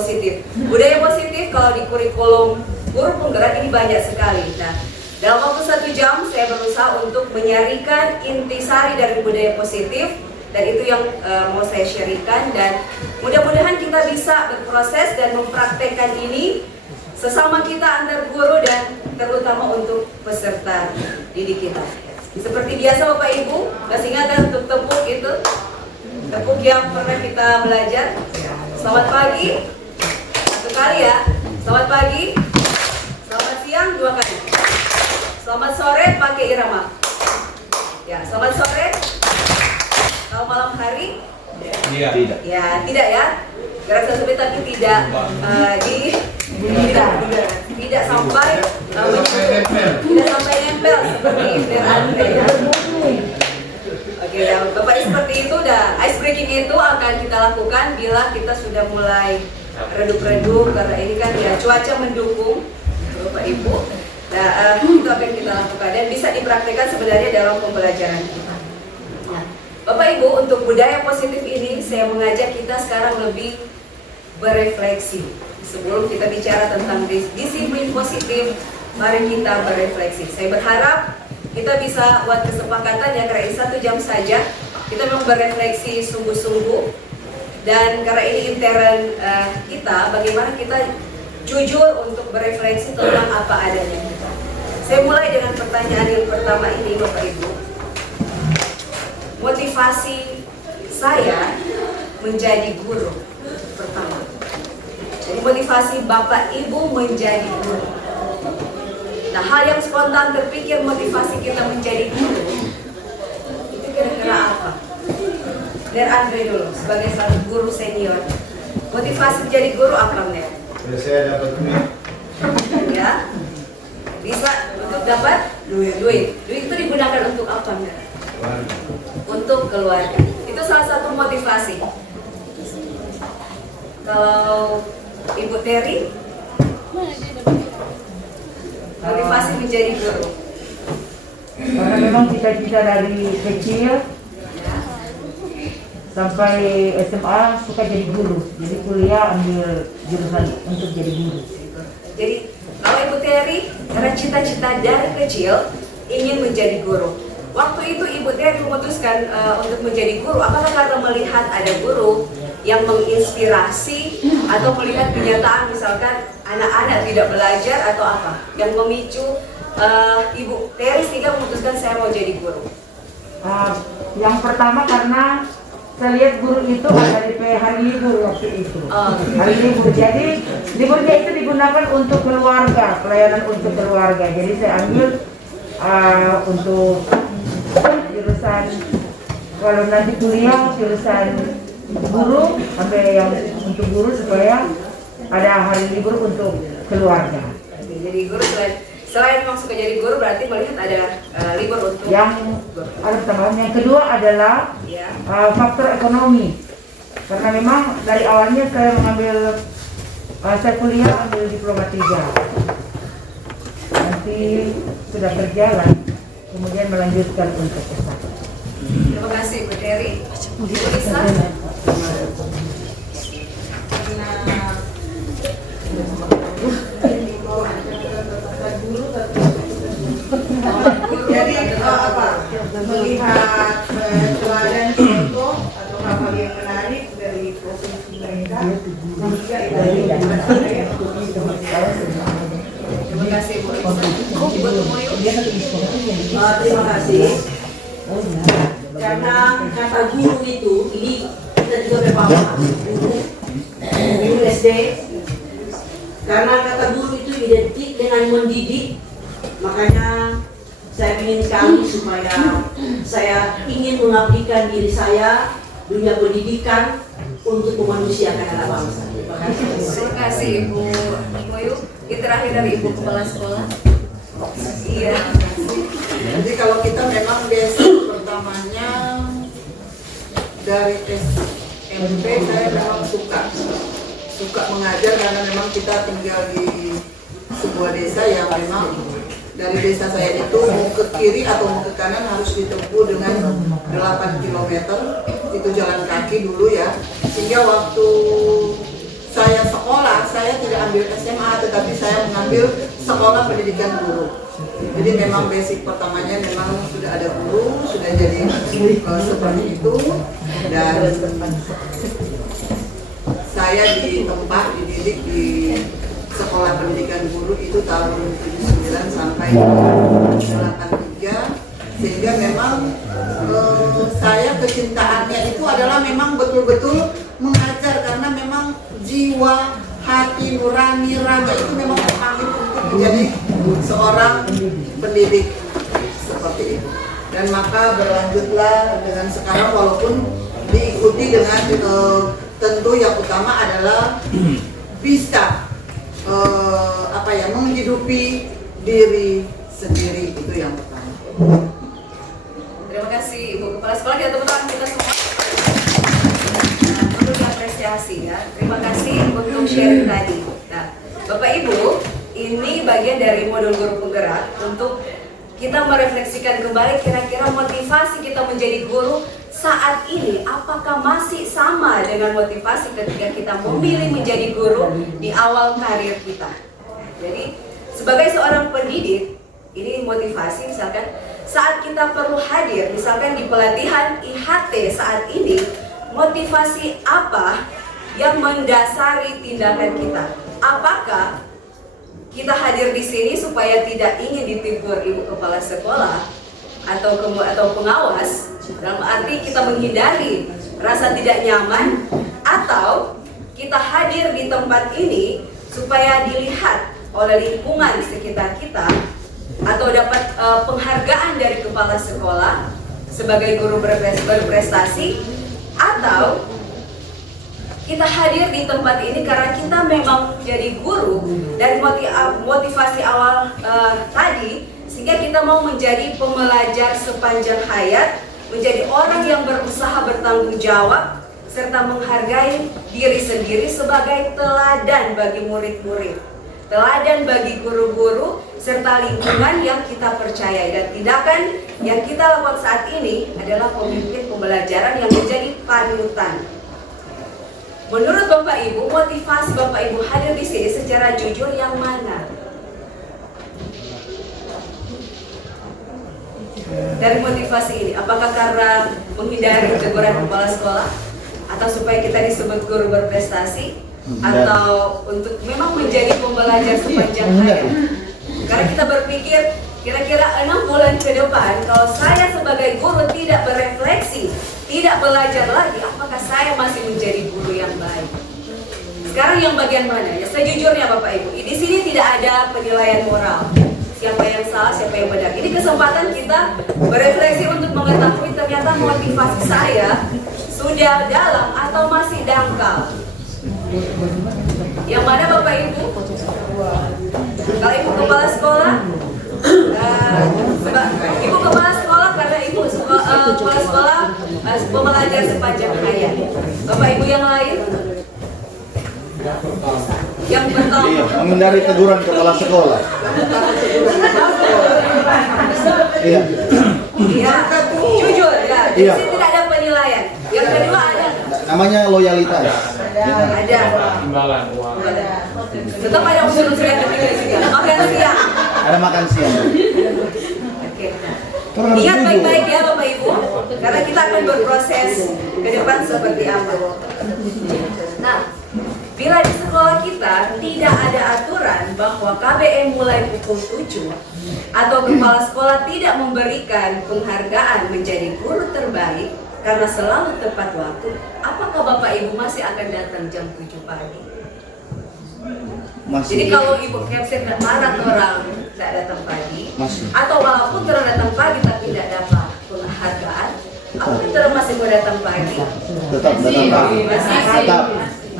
positif. Budaya positif kalau di kurikulum guru penggerak ini banyak sekali. Nah, dalam waktu 1 jam saya berusaha untuk menyarikan intisari dari budaya positif, dan itu yang mau saya sharingkan, dan mudah-mudahan kita bisa berproses dan mempraktekkan ini sesama kita antar guru dan terutama untuk peserta didik kita. Seperti biasa Bapak Ibu, masih ingat kan untuk tepuk itu? Tepuk yang pernah kita belajar. Selamat pagi, 1 kali ya. Selamat pagi. Selamat siang 2 kali. Selamat sore pakai irama. Ya, selamat sore. Kalau malam hari? Iya. Tidak. Ya, tidak ya. Gerak sesuai tapi tidak tidak sampai tidak sampai nempel seperti Andre ya. Oke, ya, Bapak seperti itu. Dah ice breaking itu akan kita lakukan bila kita sudah mulai redup-redup, karena ini kan ya cuaca mendukung Bapak Ibu. Nah, itu akan kita lakukan dan bisa dipraktikkan sebenarnya dalam pembelajaran kita. Nah, Bapak Ibu, untuk budaya positif ini saya mengajak kita sekarang lebih berefleksi. Sebelum kita bicara tentang disiplin positif, mari kita berefleksi. Saya berharap kita bisa buat kesepakatan ya, karena ini 1 jam saja. Kita memang berefleksi sungguh-sungguh, dan karena ini intern kita, bagaimana kita jujur untuk berefleksi tentang apa adanya kita. Saya mulai dengan pertanyaan yang pertama ini, Bapak Ibu. Motivasi saya menjadi guru pertama. Jadi motivasi Bapak Ibu menjadi guru. Nah, hal yang spontan terpikir motivasi kita menjadi guru itu kira-kira apa? Dari Andre dulu sebagai satu guru senior. Motivasi menjadi guru apa, Ner? Saya dapat duit. Ya, bisa untuk dapat duit. Duit itu digunakan untuk apa, Ner? Untuk keluarga. Itu salah satu motivasi. Kalau Ibu Terry, motivasi menjadi guru. Karena memang cita-cita dari kecil sampai SMA suka jadi guru. Jadi kuliah ambil jurusan untuk jadi guru. Jadi kalau Ibu Terry, karena cita-cita dari kecil ingin menjadi guru. Waktu itu Ibu Terry memutuskan untuk menjadi guru. Apakah karena melihat ada guru yang menginspirasi, atau melihat kenyataan misalkan anak-anak tidak belajar, atau apa yang memicu Ibu Terry sehingga memutuskan saya mau jadi guru? Yang pertama karena saya lihat guru itu ada di hari libur waktu itu. Hari libur, jadi liburnya itu digunakan untuk keluarga, pelayanan untuk keluarga. Jadi saya ambil untuk jurusan, kalau nanti kuliah jurusan guru, sampai yang untuk guru supaya ada hari libur untuk keluarga. Jadi guru selain memang suka jadi guru, berarti melihat ada libur untuk yang ada tambahan. Yang kedua adalah faktor ekonomi, karena memang dari awalnya saya mengambil saya kuliah ambil diploma 3, nanti sudah berjalan kemudian melanjutkan untuk S1. Terima kasih Bu Terry. Bu Lisa. Jadi melihat teladan contoh atau hal-hal yang menarik dari profesi mereka, Terima kasih Bu Lisa. Terima kasih. Karena kata guru itu, ini kita juga berpaham guru SD. Karena kata guru itu identik dengan mendidik, makanya saya ingin sekali supaya saya ingin mengabdikan diri saya dunia pendidikan untuk memanusiakan anak bangsa. Terima kasih. Terima kasih Ibu Moyu. Ini terakhir dari Ibu Kepala Sekolah. Iya. Jadi kalau kita memang basic pertamanya dari SMP, saya memang suka mengajar, karena memang kita tinggal di sebuah desa yang memang dari desa saya itu mau ke kiri atau mau ke kanan harus ditempuh dengan 8 km, itu jalan kaki dulu ya. Sehingga waktu saya saya sekolah, saya tidak ambil SMA, tetapi saya mengambil sekolah pendidikan guru. Jadi memang basic pertamanya memang sudah ada guru, sudah jadi seperti itu. Dan saya dididik di sekolah pendidikan guru itu tahun 79 sampai 83. Sehingga memang saya kecintaannya itu adalah memang betul-betul mengajar, karena memang jiwa, hati, nurani, raga itu memang terpanggil untuk menjadi seorang pendidik seperti itu. Dan maka berlanjutlah dengan sekarang, walaupun diikuti dengan tentu yang utama adalah bisa menghidupi diri sendiri, itu yang pertama. Terima kasih Ibu Kepala Sekolah, dan teman-teman kita semua perlu diapresiasi ya. Terima kasih untuk sharing tadi. Nah, Bapak Ibu, ini bagian dari modul guru penggerak untuk kita merefleksikan kembali kira-kira motivasi kita menjadi guru saat ini apakah masih sama dengan motivasi ketika kita memilih menjadi guru di awal karir kita. Jadi sebagai seorang pendidik, ini motivasi misalkan saat kita perlu hadir, misalkan di pelatihan IHT saat ini, motivasi apa yang mendasari tindakan kita? Apakah kita hadir di sini supaya tidak ingin ditegur ibu kepala sekolah atau pengawas, dalam arti kita menghindari rasa tidak nyaman, atau kita hadir di tempat ini supaya dilihat oleh lingkungan sekitar kita, atau dapat penghargaan dari kepala sekolah sebagai guru berprestasi, atau kita hadir di tempat ini karena kita memang jadi guru dari motivasi awal tadi, sehingga kita mau menjadi pembelajar sepanjang hayat, menjadi orang yang berusaha bertanggung jawab serta menghargai diri sendiri sebagai teladan bagi murid-murid, teladan bagi guru-guru serta lingkungan yang kita percayai. Dan tindakan yang kita lakukan saat ini adalah pemimpin pembelajaran yang menjadi panutan. Menurut Bapak Ibu, motivasi Bapak Ibu hadir di sini secara jujur yang mana? Dari motivasi ini, apakah karena menghindari teguran kepala sekolah, atau supaya kita disebut guru berprestasi, atau untuk memang menjadi pembelajar sepanjang hayat? Karena kita berpikir kira-kira 6 bulan ke depan, kalau saya sebagai guru tidak berefleksi, tidak belajar lagi, apakah saya masih menjadi guru yang baik? Sekarang yang bagian mana? Ya sejujurnya Bapak Ibu, di sini tidak ada penilaian moral. Siapa yang salah, siapa yang benar. Ini kesempatan kita berefleksi untuk mengetahui ternyata motivasi saya sudah dalam atau masih dangkal. Yang mana Bapak Ibu? Kalau Ibu kepala sekolah, Ibu kepala sekolah karena Ibu kepala sekolah pembelajar sepanjang hayat. Bapak Ibu yang lain? Yang pertama, menghindari teguran kepala sekolah. Iya. Iya, jujur ya. Di Iya. sini tidak ada penilaian. Yang kedua ada Namanya loyalitas. ada. Tetap ada unsur-unsur yang ketiga juga. Makan siang. Ada makan siang. Oke. Ingat baik-baik ya Bapak Ibu, karena kita akan berproses ke depan seperti apa. Nah, bila di sekolah kita tidak ada aturan bahwa KBM mulai pukul 7 atau kepala sekolah tidak memberikan penghargaan menjadi guru terbaik karena selalu tepat waktu, apakah Bapak Ibu masih akan datang jam 7 pagi? Masih. Jadi kalau Ibu capture marah orang tidak datang pagi, Masih. atau walaupun terus datang pagi tapi tidak dapat penghargaan, apakah terus masih mau datang pagi? Tetap datang pagi. Tetap.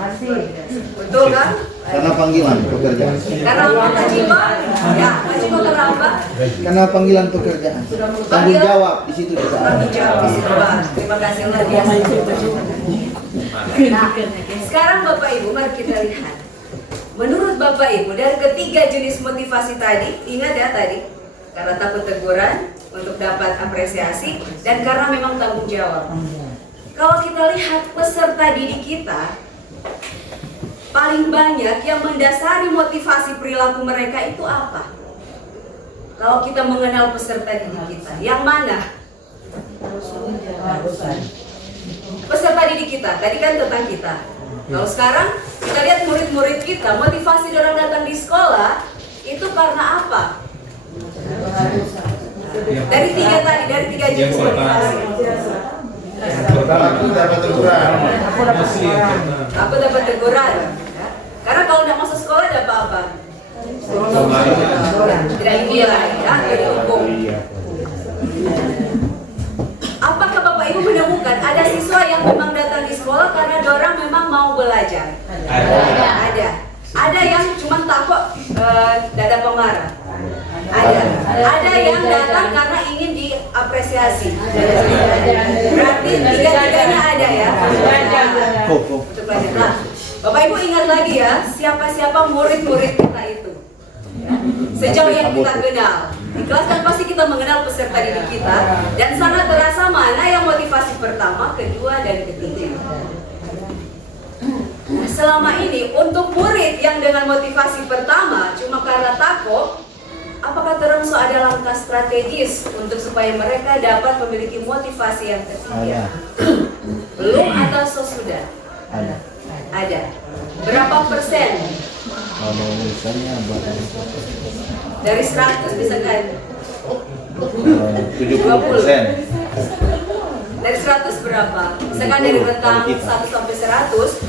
Masih. Betul kan? Karena panggilan pekerjaan. Karena apa Kak Cima? Ya, Kak Cima karena apa? Karena panggilan pekerjaan. Tanggung jawab di situ juga. Tanggung jawab di situ, Pak. Terima kasih luar biasa. Nah, sekarang Bapak Ibu mari kita lihat. Menurut Bapak Ibu dari ketiga jenis motivasi tadi, ingat ya tadi, karena takut teguran, untuk dapat apresiasi, dan karena memang tanggung jawab. Kalau kita lihat peserta didik kita, paling banyak yang mendasari motivasi perilaku mereka itu apa? Kalau kita mengenal peserta didik kita, yang mana? Peserta didik kita, tadi kan tentang kita. Kalau sekarang kita lihat murid-murid kita, motivasi orang datang di sekolah itu karena apa? Dari tiga jenis motivasi. Aku dapat teguran. Aku dapat teguran. Ya. Karena kalau tidak masuk sekolah ada apa-apa? Tidak dinilai, ya, tidak dihukum. Apakah Bapak Ibu menemukan ada siswa yang memang datang di sekolah karena dorang memang mau belajar? Ada. Ada yang cuma takut dada pemarah. Ada yang datang karena ingin diapresiasi. Berarti tiga-tiganya ada ya. Untuk belajar. Nah, Bapak Ibu ingat lagi ya, siapa-siapa murid-murid kita itu. Ya. Sejauh yang kita kenal. Di kelas kan pasti kita mengenal peserta didik kita dan sangat terasa mana yang motivasi pertama, kedua, dan ketiga. Nah, selama ini untuk murid yang dengan motivasi pertama cuma karena takut, apakah termasuk ada langkah strategis untuk supaya mereka dapat memiliki motivasi yang ketiga? Belum atau sesudah? Ada. Berapa persen? Kalau misalnya Dari 100 misalkan 70%. Dari 100 berapa? Misalkan dari rentang 1 sampai 100,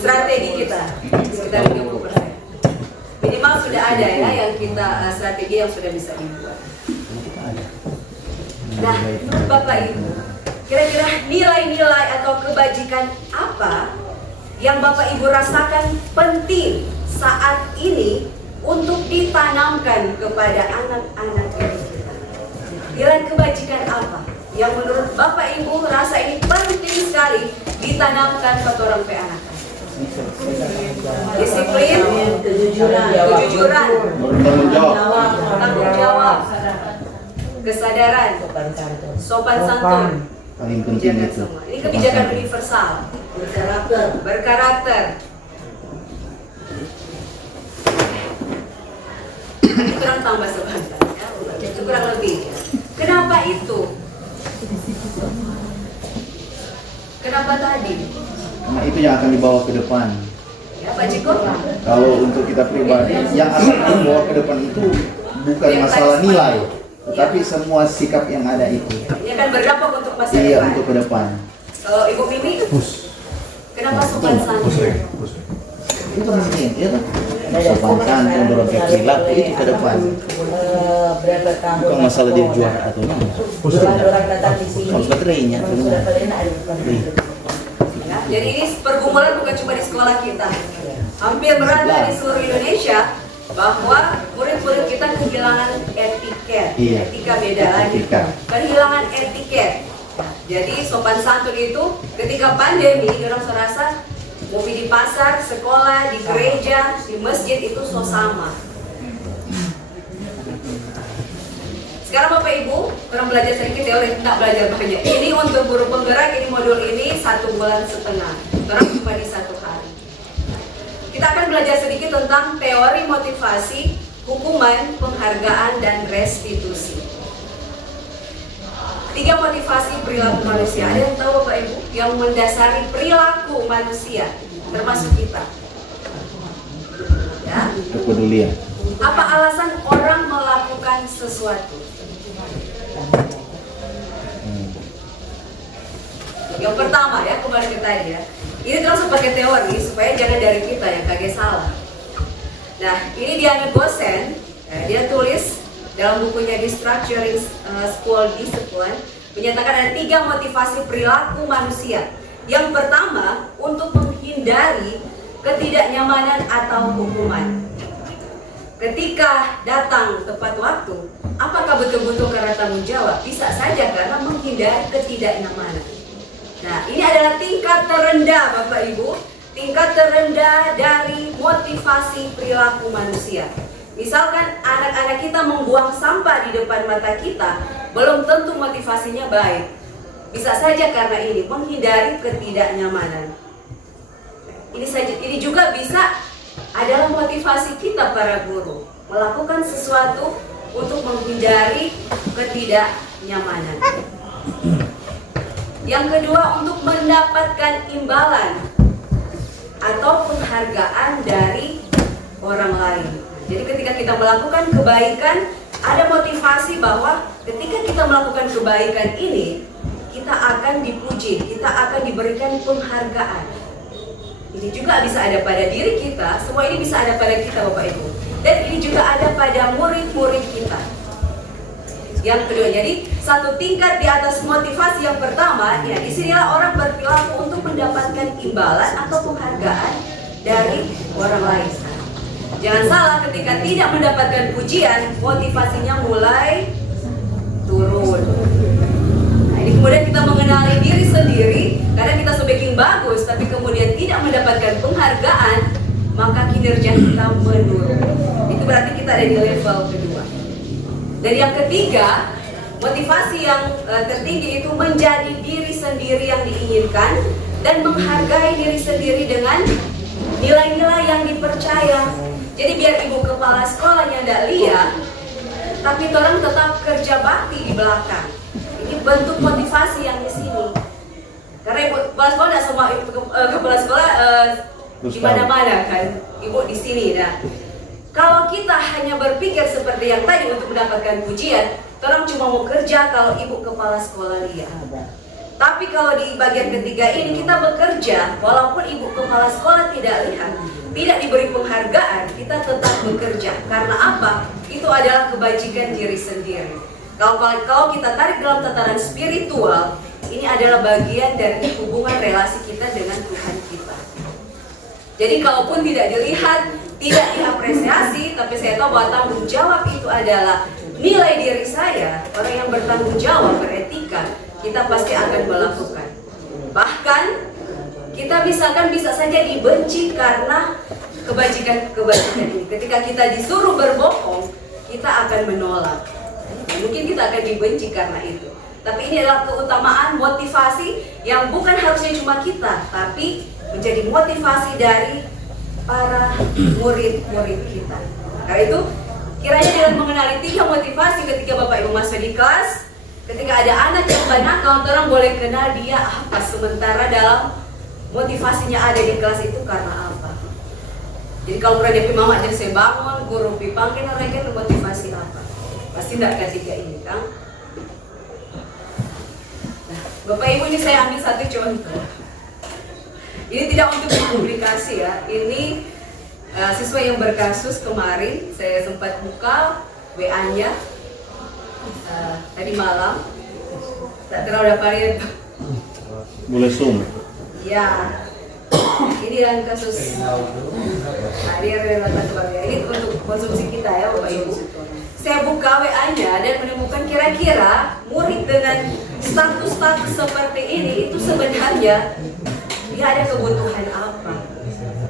strategi kita sekitar 30%. Minimal sudah ada ya yang kita strategi yang sudah bisa dibuat. Nah, menurut Bapak Ibu, kira-kira nilai-nilai atau kebajikan apa yang Bapak Ibu rasakan penting saat ini untuk ditanamkan kepada anak-anak kita? Nilai kebajikan apa yang menurut Bapak Ibu rasa ini penting sekali ditanamkan ke orang anak? Disiplin, kejujuran, tanggung jawab, kesadaran, sopan santun, paling penting kebijakan itu. semua. Ini kebijakan universal, berkarakter. Ini kurang tambah sebentar ya, itu kurang lebih. Kenapa itu? Kenapa tadi? Karena itu yang akan dibawa ke depan. Ya, Pak Ciko? Kalau untuk kita pribadi, yang akan dibawa ke depan itu bukan masalah nilai, tetapi semua sikap yang ada itu. Ini akan berdampak untuk masa Iya, depan. untuk ke depan. Kalau Ibu Mimi, kenapa sopan santun? Itu penting, ya kan? Sopan santun, dorong ke perilaku itu ke depan. Berapa tahun? Bukan masalah dia juara atau enggak. Orang datang di sini. Harus baterainya. Ya, jadi ini pergumulan bukan cuma di sekolah kita, hampir merata di seluruh Indonesia bahwa murid-murid kita kehilangan etiket. Iya. Etika beda lagi. Etika. Kehilangan etiket. Jadi sopan santun itu ketika pandemi orang serasa mobil di pasar, sekolah, di gereja, di masjid itu so sama. Sekarang Bapak Ibu, orang belajar sedikit teori, tidak belajar banyak. Ini untuk guru penggerak, ini modul ini 1,5 bulan. Orang cuma di 1 hari. Kita akan belajar sedikit tentang teori motivasi, hukuman, penghargaan, dan restitusi. 3 motivasi perilaku manusia. Ada yang tahu Bapak Ibu? Yang mendasari perilaku manusia, termasuk kita. Ya. Kepedulian. Apa alasan orang melakukan sesuatu? Yang pertama ya, kembali ke tadi ya. Ini terus pakai teori supaya jangan dari kita yang kaget salah. Nah, ini Diana Gosen, dia tulis dalam bukunya Destructuring School Discipline, menyatakan ada 3 motivasi perilaku manusia. Yang pertama, untuk menghindari ketidaknyamanan atau hukuman. Ketika datang tepat waktu, apakah betul-betul karena tanggung jawab? Bisa saja karena menghindari ketidaknyamanan. Nah, ini adalah tingkat terendah Bapak Ibu, tingkat terendah dari motivasi perilaku manusia. Misalkan anak-anak kita membuang sampah di depan mata kita, belum tentu motivasinya baik. Bisa saja karena ini, menghindari ketidaknyamanan. ini juga bisa adalah motivasi kita para guru melakukan sesuatu untuk menghindari ketidaknyamanan. Yang kedua, untuk mendapatkan imbalan atau penghargaan dari orang lain. Jadi ketika kita melakukan kebaikan, ada motivasi bahwa ketika kita melakukan kebaikan ini, kita akan dipuji, kita akan diberikan penghargaan. Ini juga bisa ada pada diri kita, semua ini bisa ada pada kita Bapak Ibu. Dan ini juga ada pada murid-murid kita. Yang kedua, jadi satu tingkat di atas motivasi yang pertama, ya disinilah orang berperilaku untuk mendapatkan imbalan atau penghargaan dari orang lain. Jangan salah, ketika tidak mendapatkan pujian, motivasinya mulai turun. Nah, ini kemudian kita mengenali diri sendiri, karena kita speaking bagus, tapi kemudian tidak mendapatkan penghargaan, maka kinerja kita menurun. Itu berarti kita ada di level kedua. Dan yang ketiga, motivasi yang tertinggi itu menjadi diri sendiri yang diinginkan dan menghargai diri sendiri dengan nilai-nilai yang dipercaya. Jadi biar ibu kepala sekolahnya tidak lihat, tapi orang tetap kerja bakti di belakang. Ini bentuk motivasi yang di sini. Karena ibu kepala sekolah tidak semua kepala sekolah di mana-mana kan, ibu di sini. Nah, kalau kita hanya berpikir seperti yang tadi untuk mendapatkan pujian, orang cuma mau kerja kalau ibu kepala sekolah lihat. Tapi kalau di bagian ketiga ini kita bekerja, walaupun ibu kepala sekolah tidak lihat, tidak diberi penghargaan, kita tetap bekerja. Karena apa? Itu adalah kebajikan diri sendiri. Kalau kita tarik dalam tataran spiritual, ini adalah bagian dari hubungan relasi kita dengan Tuhan kita. Jadi kalaupun tidak dilihat, tidak diapresiasi, tapi saya tahu bahwa tanggung jawab itu adalah nilai diri saya, orang yang bertanggung jawab, beretika, kita pasti akan melakukan. Bahkan kita bisa saja dibenci karena kebajikan ini. Ketika kita disuruh berbohong, kita akan menolak. Mungkin kita akan dibenci karena itu. Tapi ini adalah keutamaan motivasi yang bukan harusnya cuma kita, tapi menjadi motivasi dari para murid-murid kita. Karena itu, kiranya dengan mengenali 3 motivasi ketika Bapak Ibu masuk di kelas, ketika ada anak yang banyak, orang boleh kenal dia apa, sementara dalam motivasinya ada di kelas itu karena apa. Jadi kalau udah DP mama aja saya bangun, guru pipanggil mereka motivasi apa? Pasti tidak kasih kayak ini kan? Nah, Bapak Ibu ini saya ambil satu contoh. Ini tidak untuk dipublikasi ya. Ini siswa yang berkasus kemarin saya sempat buka WA-nya tadi malam. Tak terlalu dapat lihat. Boleh zoom. Ya. Ini dalam kasus ini untuk konsumsi kita ya Bapak Ibu. Saya buka WA-nya dan menemukan kira-kira murid dengan status-status seperti ini itu sebenarnya dia ada kebutuhan apa.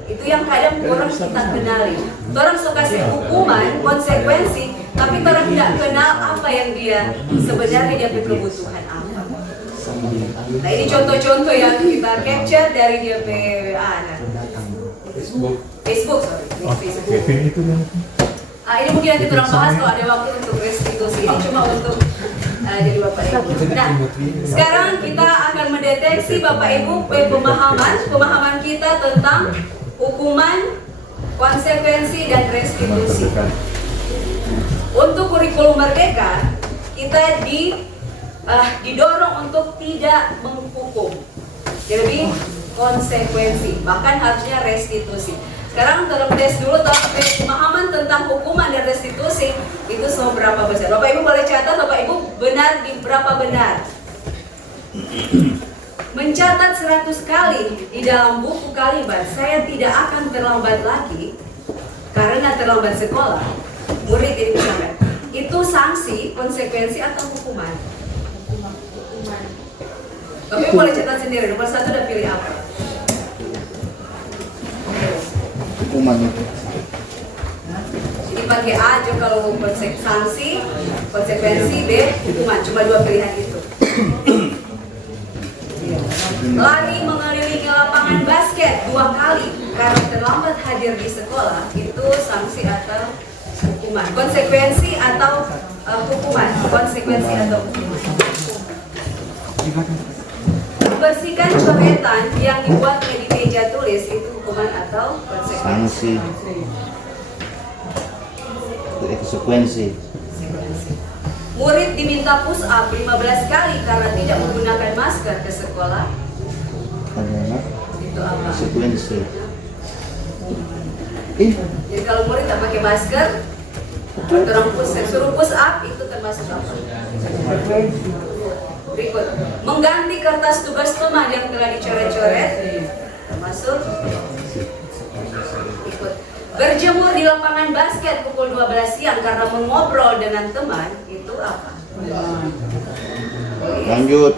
Itu yang kadang orang kita kenali. Orang suka kasih hukuman, konsekuensi, tapi orang tidak kenal apa yang dia sebenarnya dia kebutuhan apa. Nah ini contoh-contoh yang kita capture dari dia WA. Facebook. Ini mungkin nanti orang bahas kalau ada waktu untuk restitusi. Ini cuma untuk jadi Bapak Ibu. Nah, sekarang kita akan mendeteksi Bapak Ibu pemahaman kita tentang hukuman, konsekuensi, dan restitusi. Untuk kurikulum Merdeka, kita didorong untuk tidak menghukum, jadi konsekuensi, bahkan harusnya restitusi. Sekarang dalam tes dulu, pemahaman tentang hukuman dan restitusi itu seberapa besar. Bapak Ibu boleh catat, Bapak Ibu benar di berapa benar. Mencatat 100 kali di dalam buku kalimat, saya tidak akan terlambat lagi karena terlambat sekolah. Murid ini misalkan, itu sanksi, konsekuensi atau hukuman? Bapak Ibu boleh catat sendiri, nomor 1 udah pilih apa? Hukuman itu. Jadi pakai A aja kalau sanksi, konsekuensi, B hukuman. Cuma 2 pilihan itu. Lari mengelilingi lapangan basket 2 kali karena terlambat hadir di sekolah, itu sanksi atau hukuman? Konsekuensi atau hukuman? Konsekuensi atau hukuman? Membersihkan coretan yang dibuatnya di meja tulis, itu hukuman atau konsekuensi? Sanksi. Konsekuensi. Murid diminta push up 15 kali karena tidak menggunakan masker ke sekolah, Adalah itu apa? konsekuensi. Jadi kalau murid tak pakai masker, orang suruh push up, itu termasuk apa? Berikut, mengganti kertas tugas teman yang telah dicoret-coret, termasuk. Ikut, berjemur di lapangan basket pukul 12 siang karena mengobrol dengan teman, itu apa? Lanjut.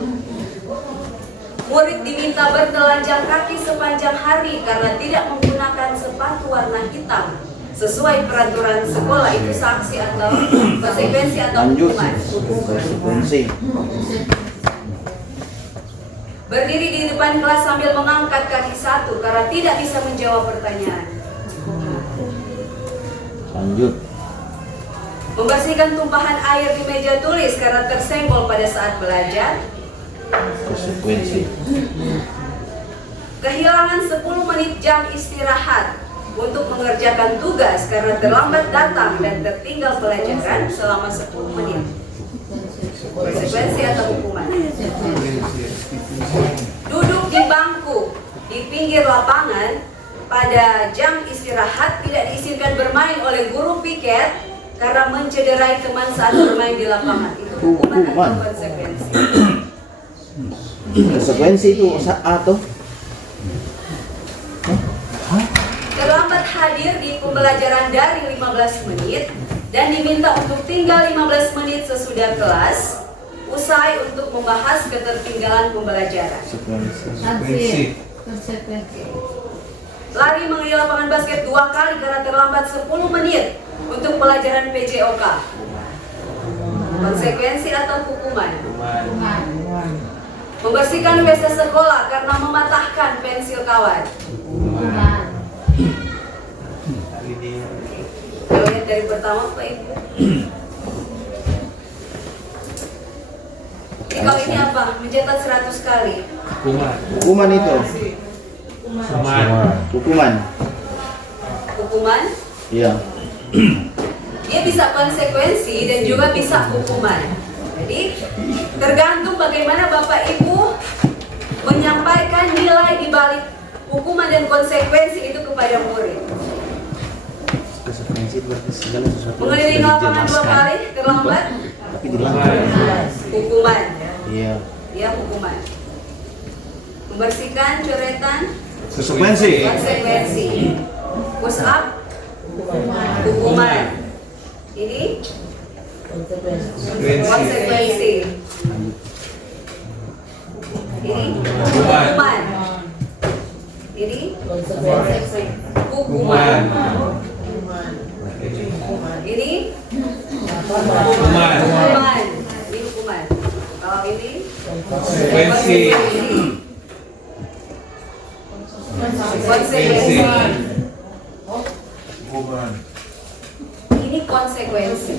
Murid diminta bertelanjang kaki sepanjang hari karena tidak menggunakan sepatu warna hitam sesuai peraturan sekolah, itu sanksi atau konsekuensi atau Lanjut. hukuman? Konsekuensi. Berdiri di depan kelas sambil mengangkat kaki satu karena tidak bisa menjawab pertanyaan. Lanjut. Membersihkan tumpahan air di meja tulis karena tersenggol pada saat belajar. Konsekuensi. Kehilangan 10 menit jam istirahat untuk mengerjakan tugas karena terlambat datang dan tertinggal pelajaran selama 10 menit. Konsekuensi atau hukuman? Duduk di bangku di pinggir lapangan pada jam istirahat tidak diizinkan bermain oleh guru piket karena mencederai teman saat bermain di lapangan, itu hukuman atau konsekuensi? Konsekuensi itu atau Terlambat hadir di pembelajaran dari 15 menit dan diminta untuk tinggal 15 menit sesudah kelas, usai untuk membahas ketertinggalan pembelajaran. konsekuensi. Lari mengelilingi lapangan basket 2 kali karena terlambat 10 menit untuk pelajaran PJOK. Konsekuensi atau hukuman? Membersihkan WC sekolah karena mematahkan pensil kawan. Kalau lihat dari pertama Pak Ibu. Jadi kalau ini apa? Mencetak 100 kali. Hukuman itu. Hukuman. Hukuman? Iya. Dia bisa konsekuensi dan juga bisa hukuman. Jadi tergantung bagaimana Bapak Ibu menyampaikan nilai di balik hukuman dan konsekuensi itu kepada murid. Konsekuensi berarti segala sesuatu. Mengelilingi lapangan 2 kali terlambat, Tapi dilanggar. hukuman. Iya. Ya, hukuman. Membersihkan coretan, Konsekuensi. konsekuensi. Push up, hukuman. Ini konsekuensi. Ini hukuman. Ini hukuman. Ini hukuman. Ini hukuman. Kalau ini konsekuensi. Konsekuensi. Ini konsekuensi.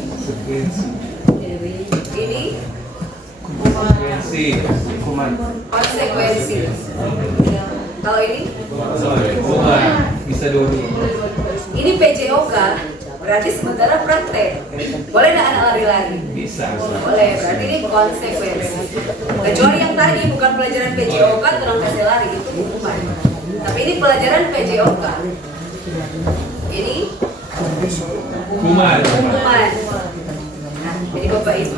Ini konsekuensi. Kalau ini bisa dulu. ini PJOK, berarti sementara praktek. Boleh nggak anak lari-lari? Bisa. Boleh, berarti ini konsekuensi. Kecuali yang tadi bukan pelajaran PJOK, terang kasih lari, itu hukuman. Tapi ini pelajaran PJOK. Ini Hukuman. hukuman. Nah, jadi Bapak Ibu.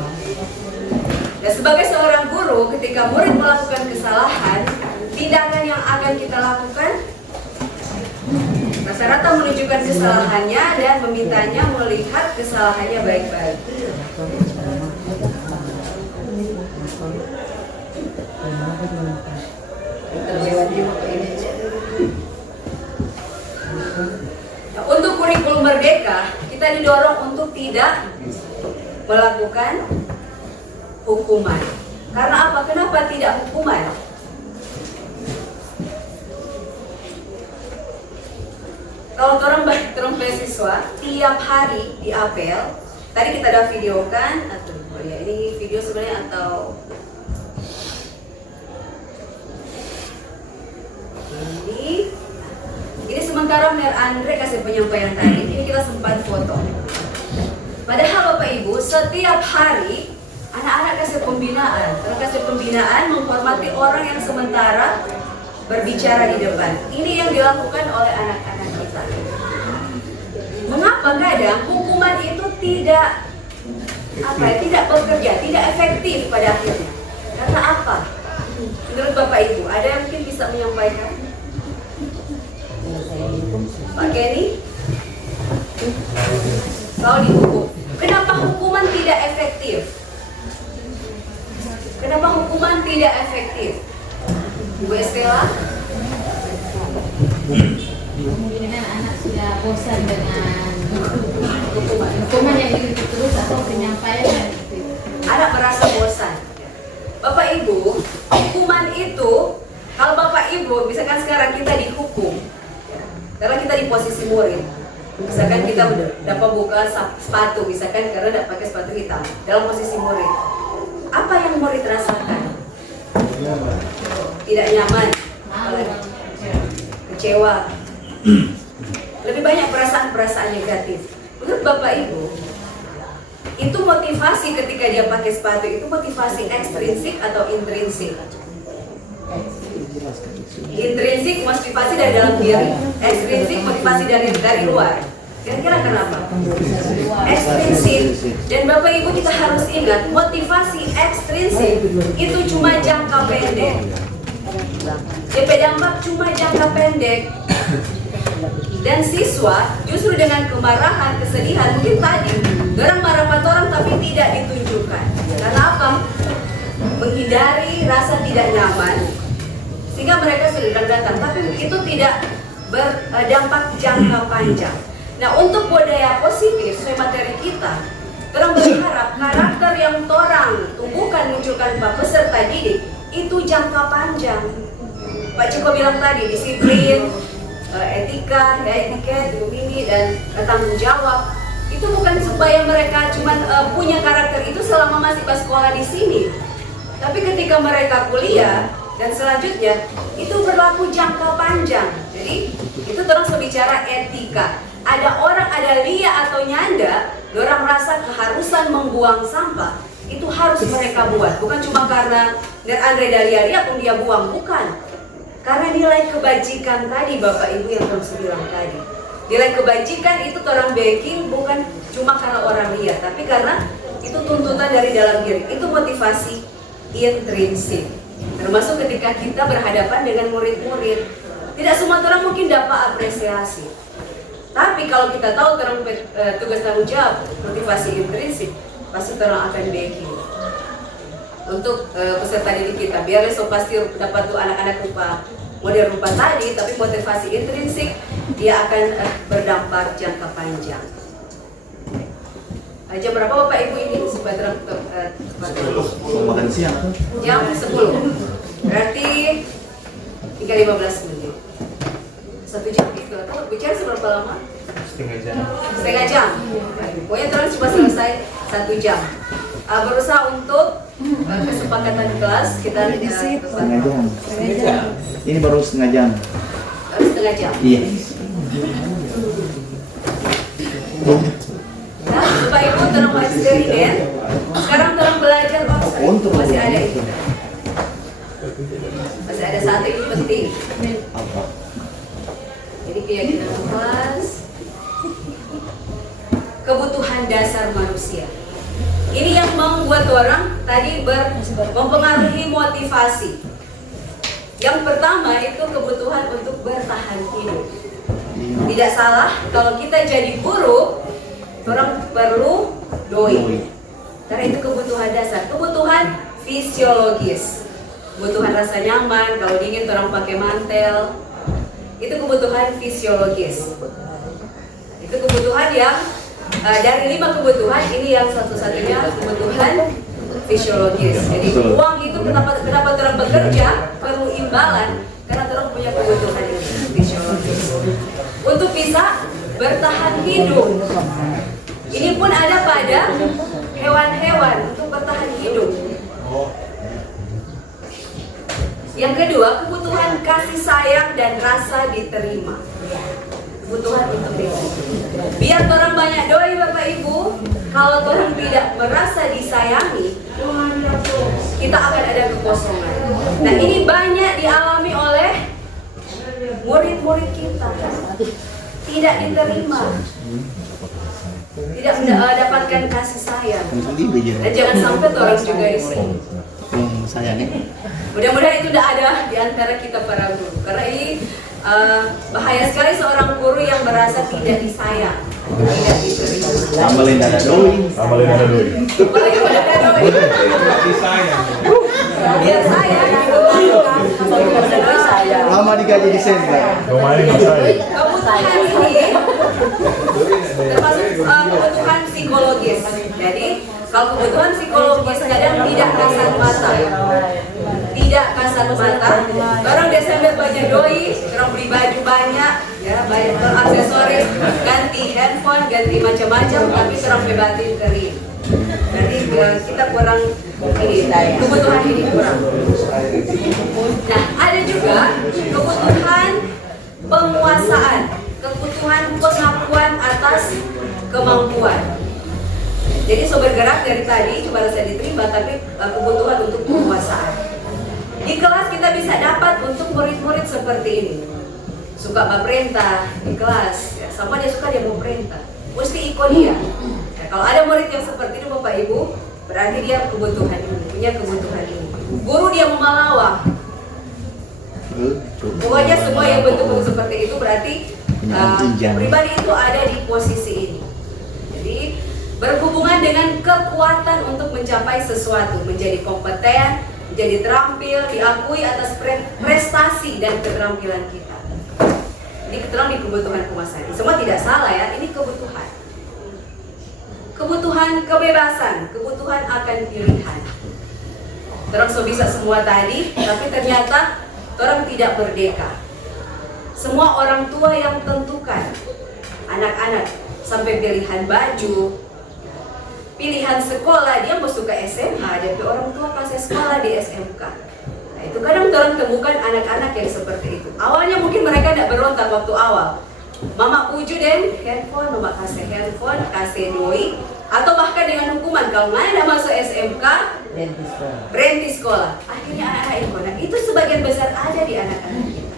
Dan sebagai seorang guru, ketika murid melakukan kesalahan, tindakan yang akan kita lakukan, rata-rata menunjukkan kesalahannya dan memintanya melihat kesalahannya baik-baik. Terlewat juga Pak ini. Nah, untuk kurikulum merdeka, kita didorong untuk tidak melakukan hukuman. Karena apa? Kenapa tidak hukuman? kalau orang beasiswa tiap hari di apel, tadi kita udah videokan, atau ya ini video sebenarnya atau ini sementara Mer Andre kasih penyampaian tadi, ini kita sempat foto. Padahal Bapak Ibu setiap hari anak-anak kasih pembinaan, menghormati orang yang sementara berbicara di depan. Ini yang dilakukan oleh anak-anak kita. Mengapa kadang hukuman itu tidak bekerja, tidak efektif pada akhirnya? Karena apa? Menurut Bapak Ibu, ada yang mungkin bisa menyampaikan? Pak Kenny? Kalau dihukum, kenapa hukuman tidak efektif? Kenapa hukuman tidak efektif? Bu Estela? Kemungkinan anak sudah bosan dengan hukuman yang gitu terus atau penyampaian yang gitu. Anak merasa bosan. Bapak Ibu, hukuman itu, kalau Bapak Ibu, misalkan sekarang kita dihukum, karena kita di posisi murid, misalkan kita dapat buka sepatu, misalkan karena tidak pakai sepatu hitam, dalam posisi murid, apa yang murid rasakan? Tidak nyaman, apalagi kecewa, lebih banyak perasaan-perasaan negatif. Menurut Bapak Ibu, itu motivasi ketika dia pakai sepatu itu motivasi ekstrinsik atau intrinsik? Intrinsik motivasi dari dalam diri, ekstrinsik motivasi dari luar. Kira-kira kenapa? Ekstrinsik. Dan Bapak Ibu kita harus ingat, motivasi ekstrinsik itu cuma jangka pendek. DP dampak cuma jangka pendek. Dan siswa justru dengan kemarahan, kesedihan, mungkin tadi orang marah pada orang tapi tidak ditunjukkan. Karena apa? Menghindari rasa tidak nyaman, sehingga mereka sudah datang. Tapi itu tidak berdampak jangka panjang. Nah, untuk budaya positif sesuai materi kita, orang berharap karakter yang orang tumbuhkan, munculkan Pak peserta didik itu jangka panjang. Pak Ciko bilang tadi, disiplin, etika, etiket, ini dan tanggung jawab. Itu bukan supaya mereka cuma punya karakter itu selama masih sekolah di sini. Tapi ketika mereka kuliah dan selanjutnya itu berlaku jangka panjang. Jadi itu terus berbicara etika. Ada orang, ada lia atau nyanda, orang merasa keharusan membuang sampah. Itu harus mereka buat, bukan cuma karena dan Andre Dalia pun dia buang, bukan. Karena nilai kebajikan tadi Bapak Ibu yang terus bilang tadi. Nilai kebajikan itu orang backing bukan cuma karena orang lihat, tapi karena itu tuntutan dari dalam diri. Itu motivasi intrinsik. Termasuk ketika kita berhadapan dengan murid-murid. Tidak semua orang mungkin dapat apresiasi. Tapi kalau kita tahu orang tugas tanggung jawab, motivasi intrinsik, pasti orang akan backing untuk peserta didik kita. Biar besok pasti dapat tuh anak-anak rupa model rupa tadi, tapi motivasi intrinsik dia akan berdampak jangka panjang. Jam berapa Bapak Ibu ini supaya terang Mau makan siang? Jam 10. Berarti tinggal 15 menit. 1 jam itu. Atau bicara seberapa lama? Setengah jam. Pokoknya terus cuma selesai 1 jam. Berusaha untuk kesepakatan kelas kita Setengah jam. Ini baru setengah jam. Setengah jam. Iya. Nah, supaya Ibu terang eksperimen. Sekarang terang belajar Untuk masih ada itu. Masih ada satu ini penting. Apa? Jadi keyakinan kelas, kebutuhan dasar manusia. Ini yang membuat orang tadi mempengaruhi motivasi. Yang pertama itu kebutuhan untuk bertahan hidup. Tidak salah kalau kita jadi guru, orang perlu doi. Karena itu kebutuhan dasar, kebutuhan fisiologis. Kebutuhan rasa nyaman, kalau dingin orang pakai mantel. Itu kebutuhan fisiologis. Itu kebutuhan yang dari 5 kebutuhan ini yang satu-satunya kebutuhan fisiologis. Jadi uang itu kenapa orang bekerja perlu imbalan karena orang punya kebutuhan fisiologis. Untuk bisa bertahan hidup. Ini pun ada pada hewan-hewan untuk bertahan hidup. Yang kedua, kebutuhan kasih sayang dan rasa diterima. Kebutuhan untuk diterima. Biar orang banyak doi Bapak Ibu, kalau orang tidak merasa disayangi, kita akan ada kekosongan. Nah, ini banyak dialami oleh murid-murid kita. Tidak diterima, tidak mendapatkan kasih sayang. Dan jangan sampai orang juga di sini. Mudah-mudahan itu tidak ada di antara kita para guru. Karena ini bahaya sekali seorang guru yang merasa tidak disayang, tidak diterima. Tambalin dada doi. Apalagi pada doi. Disayang. Biar sayang. Lama digaji Desember. Kebutuhan ini termasuk kebutuhan psikologis. Jadi kalau kebutuhan psikologis kadang tidak kasat mata. Tidak kasat mata. Orang Desember banyak doi, orang beli baju banyak, ya banyak aksesoris, ganti handphone, ganti macam-macam, tapi orang bebatin kering. Jadi kita kurang ini, kebutuhan ini kurang. Nah, ada juga kebutuhan penguasaan, kebutuhan pengakuan atas kemampuan. Jadi so bergerak dari tadi cuma rasa diterima, tapi kebutuhan untuk penguasaan. Di kelas kita bisa dapat untuk murid-murid seperti ini. Suka berperintah di kelas, ya, sama dia suka dia mau perintah, mesti ikut dia. Nah, kalau ada murid yang seperti itu Bapak Ibu, berarti dia kebutuhan ini, punya kebutuhan ini. Guru dia memalawak. Pokoknya semua yang bentuk-bentuk seperti itu berarti pribadi itu ada di posisi ini. Jadi berhubungan dengan kekuatan untuk mencapai sesuatu, menjadi kompeten, menjadi terampil, diakui atas prestasi dan keterampilan kita. Ini keterangan di kebutuhan penguasaan. Semua tidak salah ya, ini kebutuhan. Kebutuhan kebebasan, kebutuhan akan pilihan. Orang so bisa semua tadi, tapi ternyata orang tidak merdeka. Semua orang tua yang tentukan anak-anak sampai pilihan baju, pilihan sekolah, dia mau suka SMA, jadi orang tua kasih sekolah di SMK. Nah, itu kadang orang temukan anak-anak yang seperti itu. Awalnya mungkin mereka tidak berontak waktu awal. Mama puju dan handphone, mama kasih handphone, kasih doi, atau bahkan dengan hukuman kalau nggak ada masuk SMK, berhenti sekolah. Akhirnya anak-anak itu, nah, itu sebagian besar ada di anak-anak kita.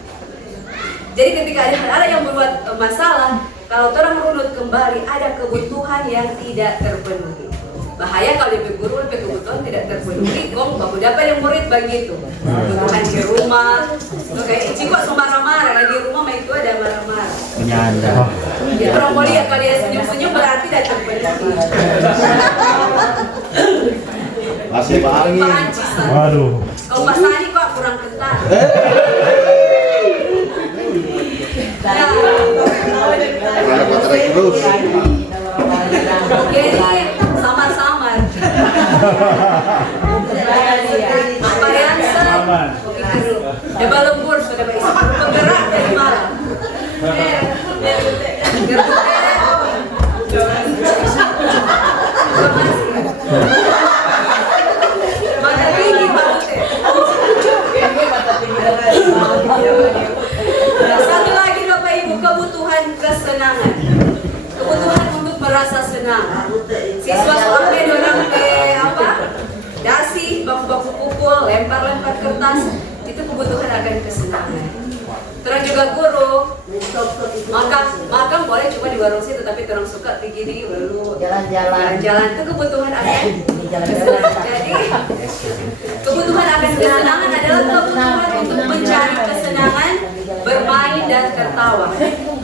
Jadi ketika ada hal-hal yang membuat masalah, kalau orang runut kembali ada kebutuhan yang tidak terpenuhi. Bahaya kalau di guru kebutuhan tidak terpenuhi, kok baru dapat yang murid begitu. Kebutuhan di rumah, kayak Ici kok marah-marah, nah di rumah itu ada marah-marah. Menyanda. Ya orang mau lihat kalau dia senyum-senyum berarti tidak terpenuhi. Masih angin. Waduh. Kalau Mas Ani kok kurang kental. Ada baterai terus. Jadi samar-samar. Apa yang Coba lembur sudah berisi penggerak dari malam. Mata tinggi Satu lagi Bapak Ibu, kebutuhan kesenangan, kebutuhan untuk merasa senang. Siswa sampai dorang dasi, baku-baku pukul, lempar-lempar kertas, itu kebutuhan akan kesenangan. Terus juga guru, makan boleh cuma di warung situ, tapi terang suka tinggi baru jalan-jalan itu kebutuhan akan kesenangan. Jadi kebutuhan akan kesenangan adalah kebutuhan untuk mencari kesenangan, bermain dan tertawa.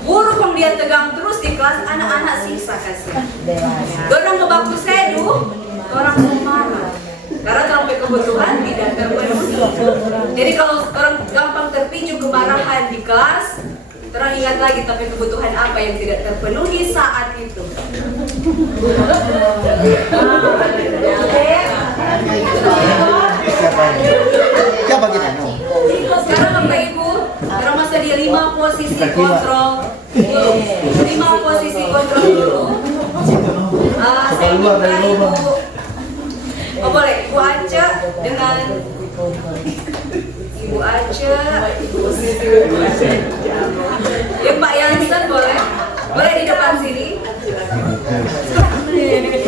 Guru kalau dia tegang terus di kelas, anak-anak siksa kasih. Orang mau baku seduh, orang marah. Karena sampai kebutuhan tidak terpenuhi. Jadi kalau orang gampang terpicu kemarahan di kelas, terang ingat lagi tapi kebutuhan apa yang tidak terpenuhi saat itu. Siapa kita? Sekarang Bapak Ibu, terang masa di 5 posisi kontrol Terima posisi kontrol dulu. Saya minta Ibu, oh boleh, Ibu Aca dengan Ibu Aca, ya Pak Yansen boleh, boleh di depan sini.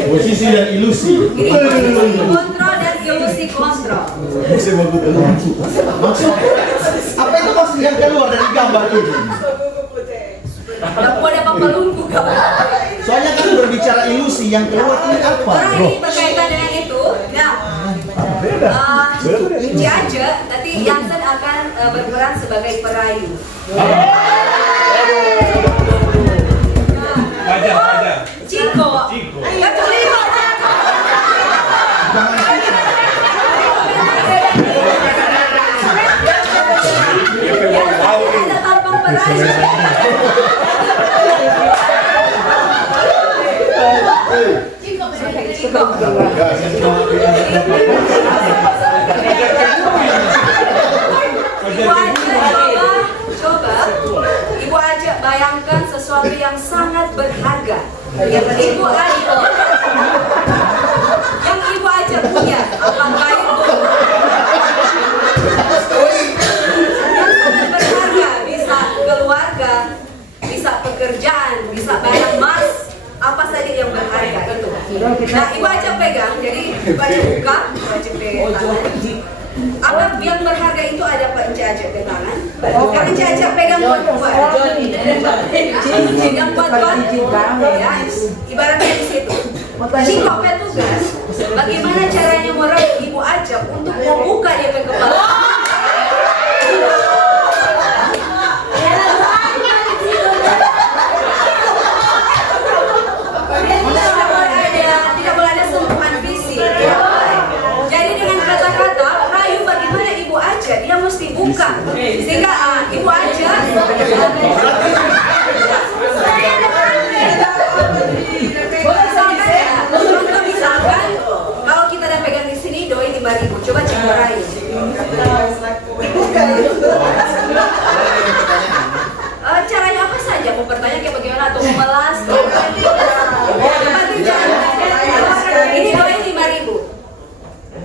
Posisi dan ilusi. Ini posisi kontrol dan ilusi kontrol. Maksud apa itu maksud yang keluar dari gambar ini? Tidak ada apa-apa lumpuh kamu. Soalnya kan berbicara ilusi yang keluar ini apa? Orang ini berkaitan dengan itu. Nah, Ci aja, nanti Yansen akan berperan sebagai perayu. Wajar. Ciko. Ya, Ciko. Ada tampang perayu. Ciko. Ibu Aja coba, Ibu Aja bayangkan sesuatu yang sangat berharga yang Ibu Aja punya, apakah itu yang sangat berharga, bisa keluarga, bisa pekerjaan, bisa barang emas, apa saja yang berharga itu. Nah, Ibu Aja pegang, jadi Ibu Aja buka, Ibu Aja pegang tangan. Apa yang berharga itu ada Pak Caca ke tangan. Kalau Caca pegang buat-buat. Yang buat-buat ya, ibaratnya di situ. Ciko petugas, bagaimana caranya merayu Ibu Aja untuk membuka dia ke kepala. Tidak boleh ada sentuhan fisik. Jadi dengan kata-kata rayu bagaimana Ibu Aja, dia mesti buka sehingga Ibu Aja misalkan kalau kita udah pegang di sini doi 5.000, coba cek rayu. Caranya apa saja? Mau bertanya kayak bagaimana atau memelas? Ini doi 5.000.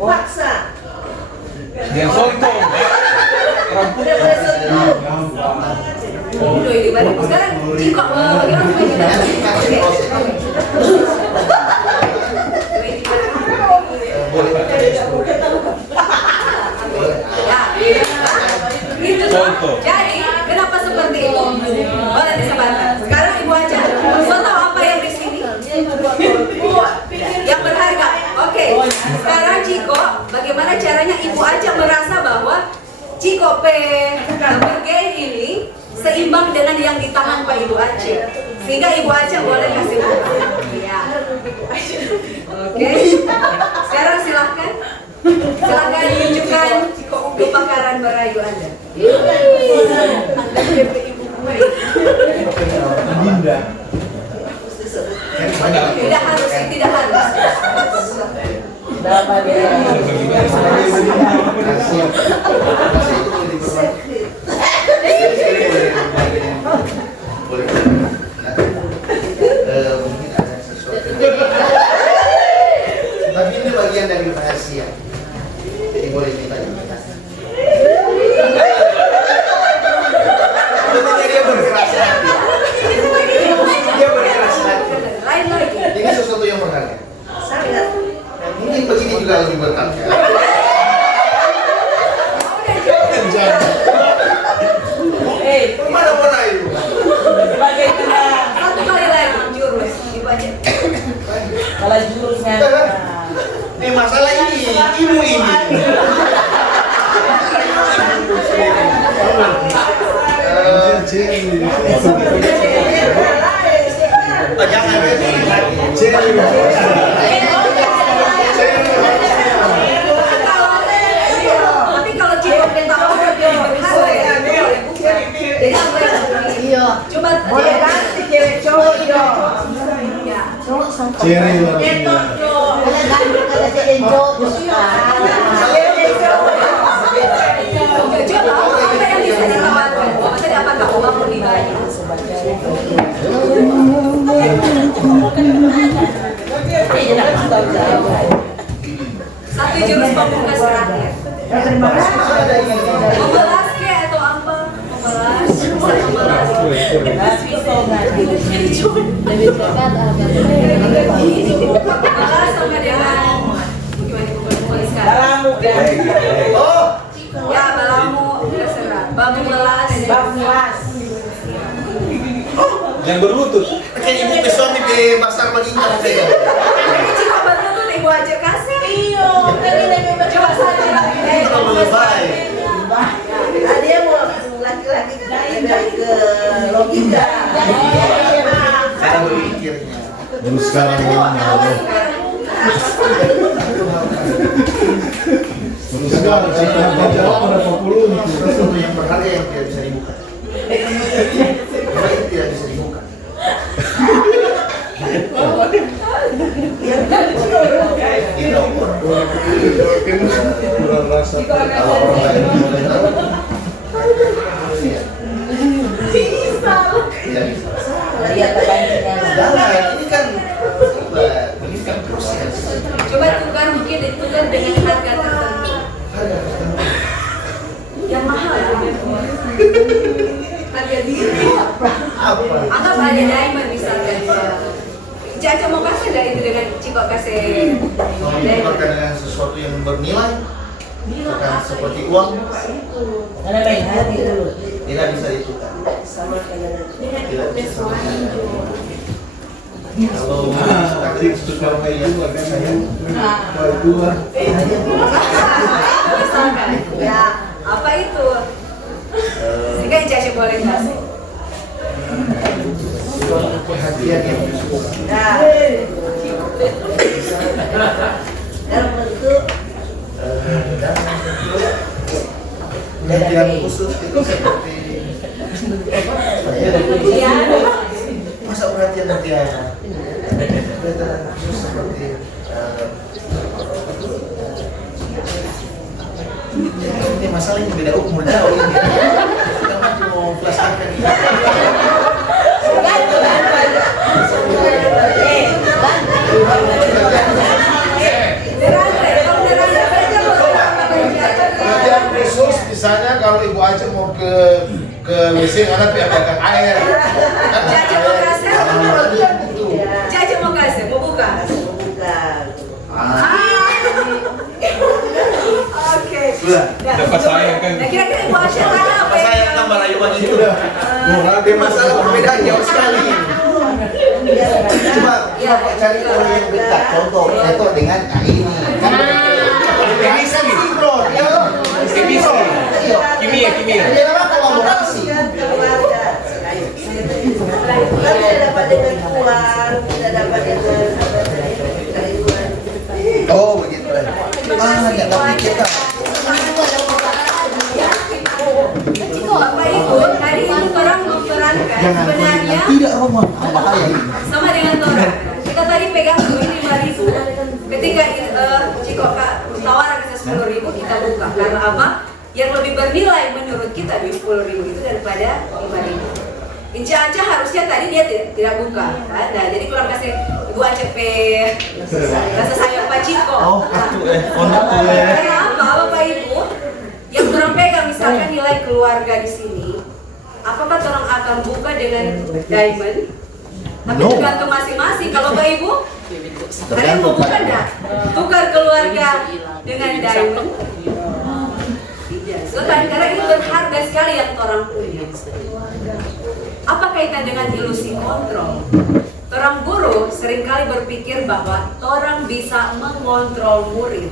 Paksa. Yang sontong. Doi 5.000. Sekarang Ciko bagaimana? Itu tuh. Jadi kenapa seperti itu? Boleh disebarkan. Sekarang Ibu Aja, mau tahu apa yang di sini? Yang berharga. Oke. Sekarang Ciko, bagaimana caranya Ibu Aja merasa bahwa Ciko bergain ini seimbang dengan yang di tangan Pak Ibu Aja, sehingga Ibu Aja boleh kasih buka. Ya. Oke. Sekarang silahkan tunjukkan kebakaran merayu Anda. Tidak harus. Mungkin ada sesuatu. Tapi ini bagian dari rahasia. Jadi boleh minta juga. Dia berkeras hati. Lain lagi. Ini sesuatu yang berharga. Dan mungkin begini juga lebih berharga. Mana mana itu? Satu kali lagi jurus Ibu Aja. Kalau jurusnya Masalah ini, ibu ini. Tapi kalau Ciko minta orang yang berharga ya, boleh buka. Jadi apa yang coba boleh ganti cewek cowok dong. ya. Ceri lah. Coba apa yang bisa ditawarkan? Maksudnya apakah uang mau dibayar? Membalas. Membalas ke atau apa? Membalas, bisa membalas. Lebih cepat agak Membalas sama dengan gimana menuliskan? Oh, Ya, balamu terserah. Babu melas. Bamulas. Yang berlutut. kayak ibu ke suami ke pasar mengingat saya. Ini cuma baru tuh ibu aja kasih. Coba satu lagi. Kalau lebay. Ada yang mau laki-laki kan ada ke logika. Saya berpikirnya. Baru sekarang ngomongnya. Baru sekarang saya jawab berapa puluh itu. Sesuatu yang berharga yang tidak bisa dibuka. Karena itu tidak bisa dibuka. Kita ukur. Kurang rasa. Kalau orang lain boleh tahu. Tidak bisa. Lihat bandingnya. Jangan, ini kan ini kan proses. Coba tukar mungkin ditukar dengan harga tertentu. Yang mahal ya. Harga diri. Apa? Anggap ada diamond misalnya. Caca mau kasih nggak itu dengan Ciko kasih Mau ditukarkan dengan sesuatu yang bernilai, bukan seperti uang, Ada baik hati dulu. tidak bisa ditukar. Tidak bisa sama kalau Tadi tukar kayak itu kan saya. Dua. misalkan. Ya, apa itu? Sehingga Caca boleh kasih. perhatian yang cukup. Nah, dalam bentuk Perhatian khusus itu seperti masa perhatian Tiana. Perhatian khusus seperti ini masalahnya beda umur jauh ini. Kita masih mau flashback. Perhatian khusus misalnya kalau ibu Aca mau ke WC karena piapkan air. Kan Caca mau kasih. Itu. Caca mau kasih, mau buka. bukan. Oke. Sudah. Dapat saya kan. Nah, kira-kira Ibu Asyik mana apa Saya yang tambah rayuan itu. Murah Masalah perbedaan jauh sekali. Coba cari orang yang dekat. Contoh dengan ini. Ini sinkron. Sinkron. Kimia. Dia nama kolaborasi. Keluarga. Bukan tidak dapat dengan uang, tidak dapat dengan kerinduan. Oh begitu. Nggak dapat kita. Bapak Ibu, hari ini orang memperankan Jangan sebenarnya tidak Roman. Bahaya ini. sama dengan orang. Kita tadi pegang duit 5.000. Ketika Ciko tawaran ke 10.000 kita buka. Karena apa? Yang lebih bernilai menurut kita duit 10.000 itu daripada 5.000. Inci Aca harusnya tadi dia tidak buka. Nah, jadi kurang kasih Ibu Aca rasa sayang Pak Ciko. Oh, Karena apa Bapak Ibu? Yang orang pegang misalkan nilai keluarga di sini, apakah orang akan buka dengan diamond? Tapi No. tergantung masing-masing. Kalau Bapak Ibu, kalian mau buka enggak? Tukar keluarga dengan diamond? Tidak. So, karena itu berharga sekali yang orang punya. Apa kaitan dengan ilusi kontrol? Orang guru seringkali berpikir bahwa orang bisa mengontrol murid.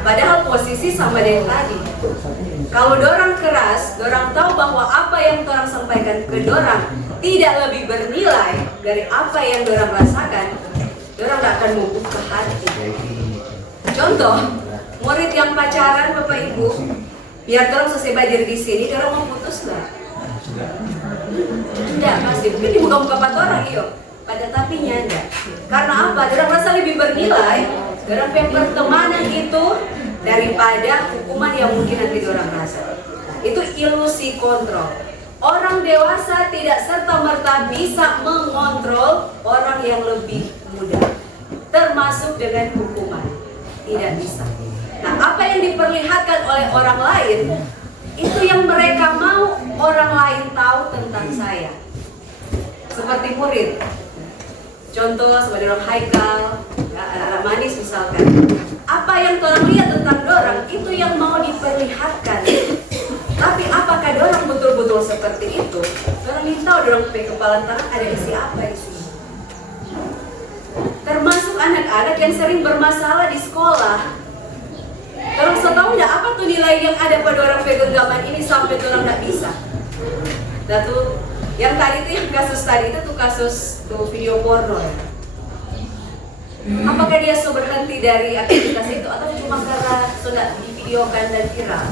Padahal posisi sama dengan tadi. Kalau dorang keras, dorang tahu bahwa apa yang dorang sampaikan ke dorang tidak lebih bernilai dari apa yang dorang rasakan, dorang gak akan membuka hati. Contoh, murid yang pacaran Bapak Ibu, biar dorang selesai belajar di sini, dorang mau putus nggak? Tidak, pasti. Mungkin dibuka-buka 4 orang, yuk. Pada tapinya enggak. Karena apa? Dorang merasa lebih bernilai, dorang yang pertemanan itu daripada hukuman yang mungkin nanti dorang rasa. Itu ilusi kontrol. Orang dewasa tidak serta-merta bisa mengontrol orang yang lebih muda. Termasuk dengan hukuman. Tidak bisa. Nah, apa yang diperlihatkan oleh orang lain, itu yang mereka mau orang lain tahu tentang saya. Seperti murid. Contoh seperti orang Haikal, ya, anak-anak manis misalkan. Apa yang orang lihat tentang dorang, itu yang mau diperlihatkan. Tapi apakah dorang betul-betul seperti itu? Dorang ingin tahu dorang punya kepala tangan ada isi apa isinya. Termasuk anak-anak yang sering bermasalah di sekolah. Dorang setahu nggak apa tuh nilai yang ada pada orang genggaman ini sampai dorang nggak bisa. Dan tuh yang tadi itu yang kasus tadi itu tuh kasus tuh video porno ya. Apakah dia berhenti dari aktivitas itu atau cuma karena sudah divideokan dan viral?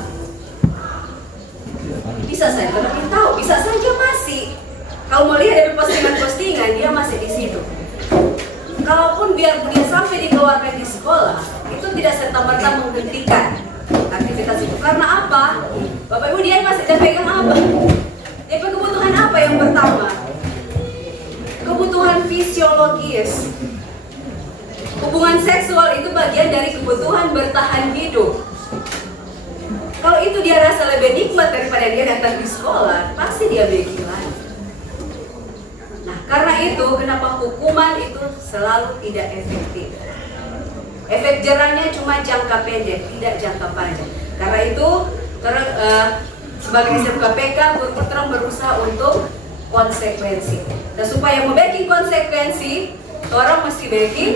Bisa saja, tapi tahu bisa saja masih. Kalau mau lihat dari postingan-postingan dia masih di situ. Kalaupun biar dia sampai dikeluarkan di sekolah, itu tidak serta-merta menghentikan aktivitas itu. Karena apa? Bapak Ibu dia masih pegang apa? Dia kebutuhan apa yang pertama? Kebutuhan fisiologis. Hubungan seksual itu bagian dari kebutuhan bertahan hidup. Kalau itu dia rasa lebih nikmat daripada dia datang di sekolah, pasti dia bikin lagi. Nah, karena itu kenapa hukuman itu selalu tidak efektif. Efek jerahnya cuma jangka pendek, tidak jangka panjang. Karena itu sebagai SMKPK terus berusaha untuk konsekuensi. Dan supaya membuat konsekuensi, orang mesti bikin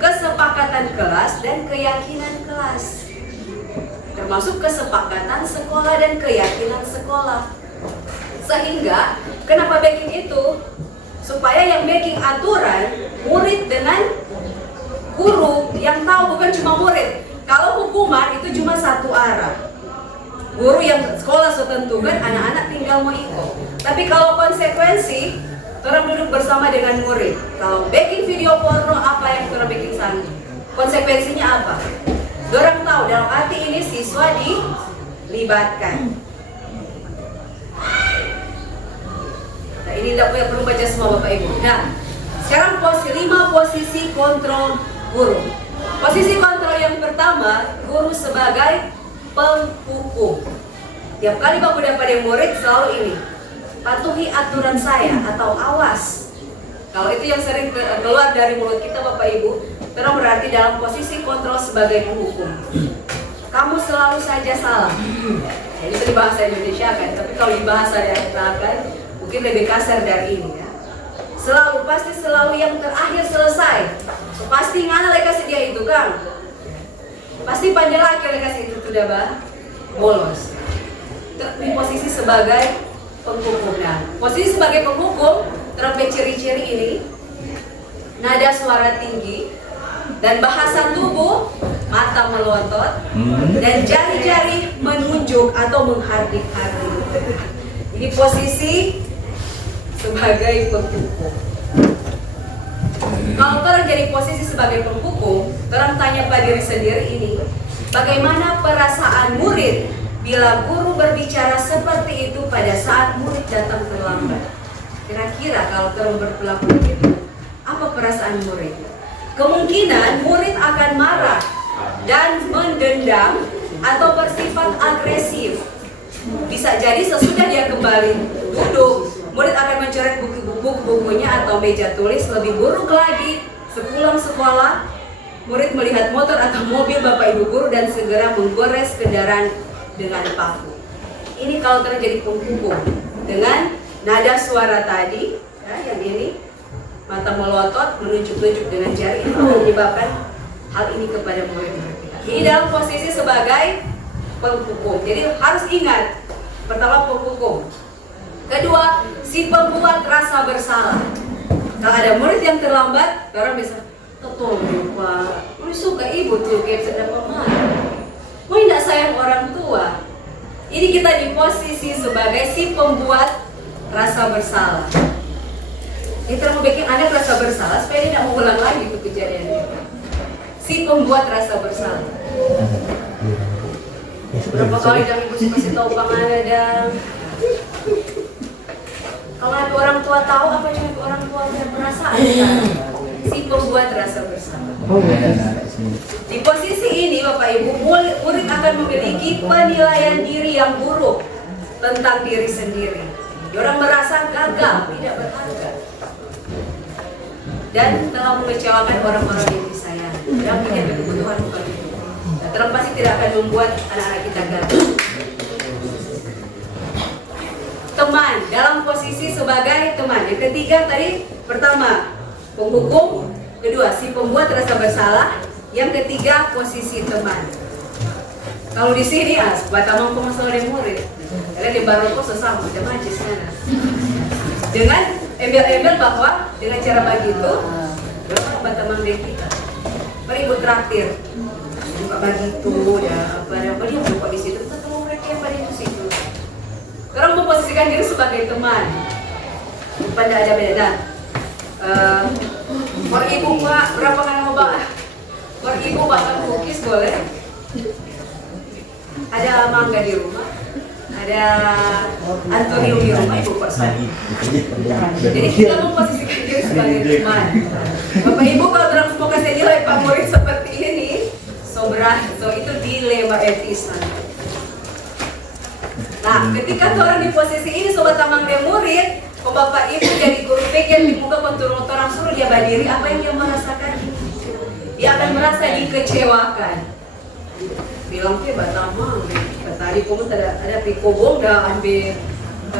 kesepakatan kelas dan keyakinan kelas. Termasuk kesepakatan sekolah dan keyakinan sekolah. Sehingga kenapa backing itu? Supaya yang making aturan murid dengan guru yang tahu, bukan cuma murid. Kalau hukuman itu cuma satu arah. Guru yang sekolah sudah tentukan, anak-anak tinggal mau ikut. Tapi kalau konsekuensi, orang duduk bersama dengan murid. Kalau backing video porno, apa yang orang backing sana? Konsekuensinya apa? Dorang tahu dalam arti ini siswa dilibatkan. Nah, ini tidak perlu baca semua Bapak Ibu. Nah, sekarang 5 posisi kontrol guru. Posisi kontrol yang pertama, guru sebagai penghukum. Tiap kali Bapak udah pada murid selalu ini, patuhi aturan saya atau awas. Kalau itu yang sering keluar dari mulut kita Bapak Ibu, terus berarti dalam posisi kontrol sebagai penghukum. Kamu selalu saja salah. Ya, itu di bahasa Indonesia kan, tapi kalau di bahasa yang kan mungkin lebih kasar dari ini ya. Selalu, pasti selalu yang terakhir selesai. Pasti ngana lagi kasih dia itu kan. Pasti pandai lagi lagi kasih itu sudah bah bolos. Di posisi sebagai penghukum. Nah, posisi sebagai penghukum terdapat ciri-ciri ini. Nada suara tinggi dan bahasa tubuh, mata melotot dan jari-jari menunjuk atau menghardik-hardik. Ini posisi sebagai penghukum. Kalau orang jadi posisi sebagai penghukum, orang tanya pada diri sendiri ini, bagaimana perasaan murid bila guru berbicara seperti itu pada saat murid datang terlambat? Kira-kira kalau orang berperilaku begitu, apa perasaan murid? Kemungkinan murid akan marah dan mendendam atau bersifat agresif. Bisa jadi sesudah dia kembali duduk, murid akan mencoret buku-bukunya atau meja tulis. Lebih buruk lagi, sepulang sekolah, murid melihat motor atau mobil Bapak Ibu guru dan segera menggores kendaraan dengan paku. Ini kalau terjadi penghukum dengan nada suara tadi, ya, yang ini, mata melotot, menunjuk-nunjuk dengan jari, itu menyebabkan hal ini kepada murid-murid kita. Ini dalam posisi sebagai penghukum. Jadi harus ingat, pertama penghukum. Kedua, si pembuat rasa bersalah. Kalau ada murid yang terlambat, orang bisa, tolong Pak, lu suka ibu tuh kayak sedang pemarah. Mau tidak sayang orang tua. Ini kita di posisi sebagai si pembuat rasa bersalah. Kita mau bikin anak rasa bersalah supaya dia tidak mengulang lagi itu kejadian itu. Si pembuat rasa bersalah. Berapa kali dan ibu kasih tahu pangalan dan kalau ada orang tua tahu apa yang orang tua punya perasaan kan? si pembuat rasa bersalah. Anak-anak sini. Di posisi ini Bapak Ibu, murid akan memiliki penilaian diri yang buruk tentang diri sendiri. Orang merasa gagal, tidak berharga, dan telah mengecewakan orang-orang yang disayangi. Yang tidak berkebutuhan bukan itu. Nah, terang pasti tidak akan membuat anak-anak kita gagal. Teman, dalam posisi sebagai teman. Yang ketiga tadi, pertama penghukum, kedua si pembuat rasa bersalah, yang ketiga posisi teman. Kalau di sini batamang pemasalah dari murid, karena di Baroko sesama macam aja sana. Dengan embel-embel bahwa dengan cara begitu, berapa batamang dari kita, beribut traktir, buka begitu, ya apa dia buka di situ, kita tahu mereka yang pada di situ. Orang memposisikan diri sebagai teman, pada ada beda. Orang ibu pak, berapa kan nama pak? Orang ibu makan cookies boleh? Ada mangga di rumah, ada antonium di rumah, ibu pak sekali. Jadi kita memposisikan diri sebagai teman. Bapak ibu kalau terang semua kasih nilai pak murid seperti ini, so itu dilema etis nanti. Nah, ketika orang di posisi ini sobat tamang dia murid, kok bapak ibu jadi guru PG di muka kontur orang suruh dia berdiri, apa yang dia merasakan? Dia akan merasa dikecewakan. Bilang ke batamang, tadi kamu ada pikobong dah ambil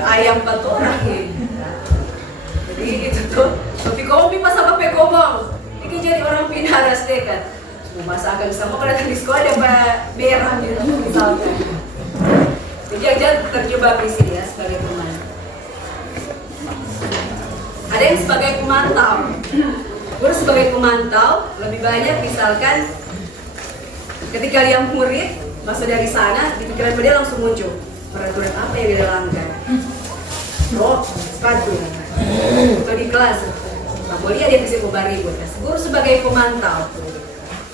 ayam 4 orang ini. Jadi gitu tuh, tapi kamu pipas apa pikobong? Ini jadi orang pinaras deh kan. Masa akan sama kalau datang di sekolah ada merah gitu misalkan. Jadi terjebak di sini ya sebagai teman. Ada yang sebagai pemantau. Guru sebagai pemantau lebih banyak misalkan ketika dia murid masuk dari sana, di pikiran dia langsung muncul peraturan apa yang dia langgar. Oh, sepatu. Atau di kelas. Nah, boleh dia bisa bubar ribut. Guru sebagai pemantau.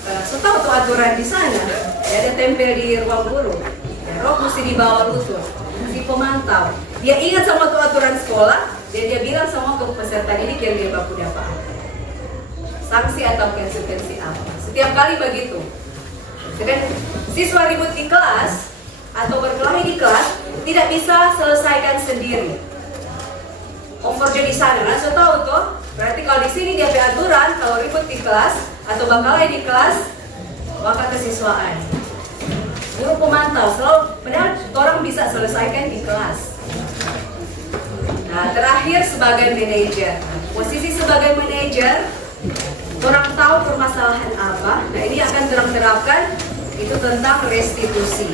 Setahu tuh aturan di sana, ada tempel di ruang guru. Rok mesti dibawa lutut, si pemantau. Dia ingat sama tuh aturan sekolah, dan dia bilang sama ke peserta didik yang dia baku dapat sanksi atau konsekuensi apa. Setiap kali begitu. Sedangkan siswa ribut di kelas atau berkelahi di kelas tidak bisa selesaikan sendiri. Overnya di sana, nah, so tahu tuh. Berarti kalau di sini dia punya aturan, kalau ribut di kelas atau berkelahi di kelas, maka kesiswaan. Guru pemantau, selalu padahal orang bisa selesaikan di kelas. Nah, terakhir sebagai manajer. Posisi sebagai manajer, orang tahu permasalahan apa. Nah, ini akan terapkan itu tentang restitusi.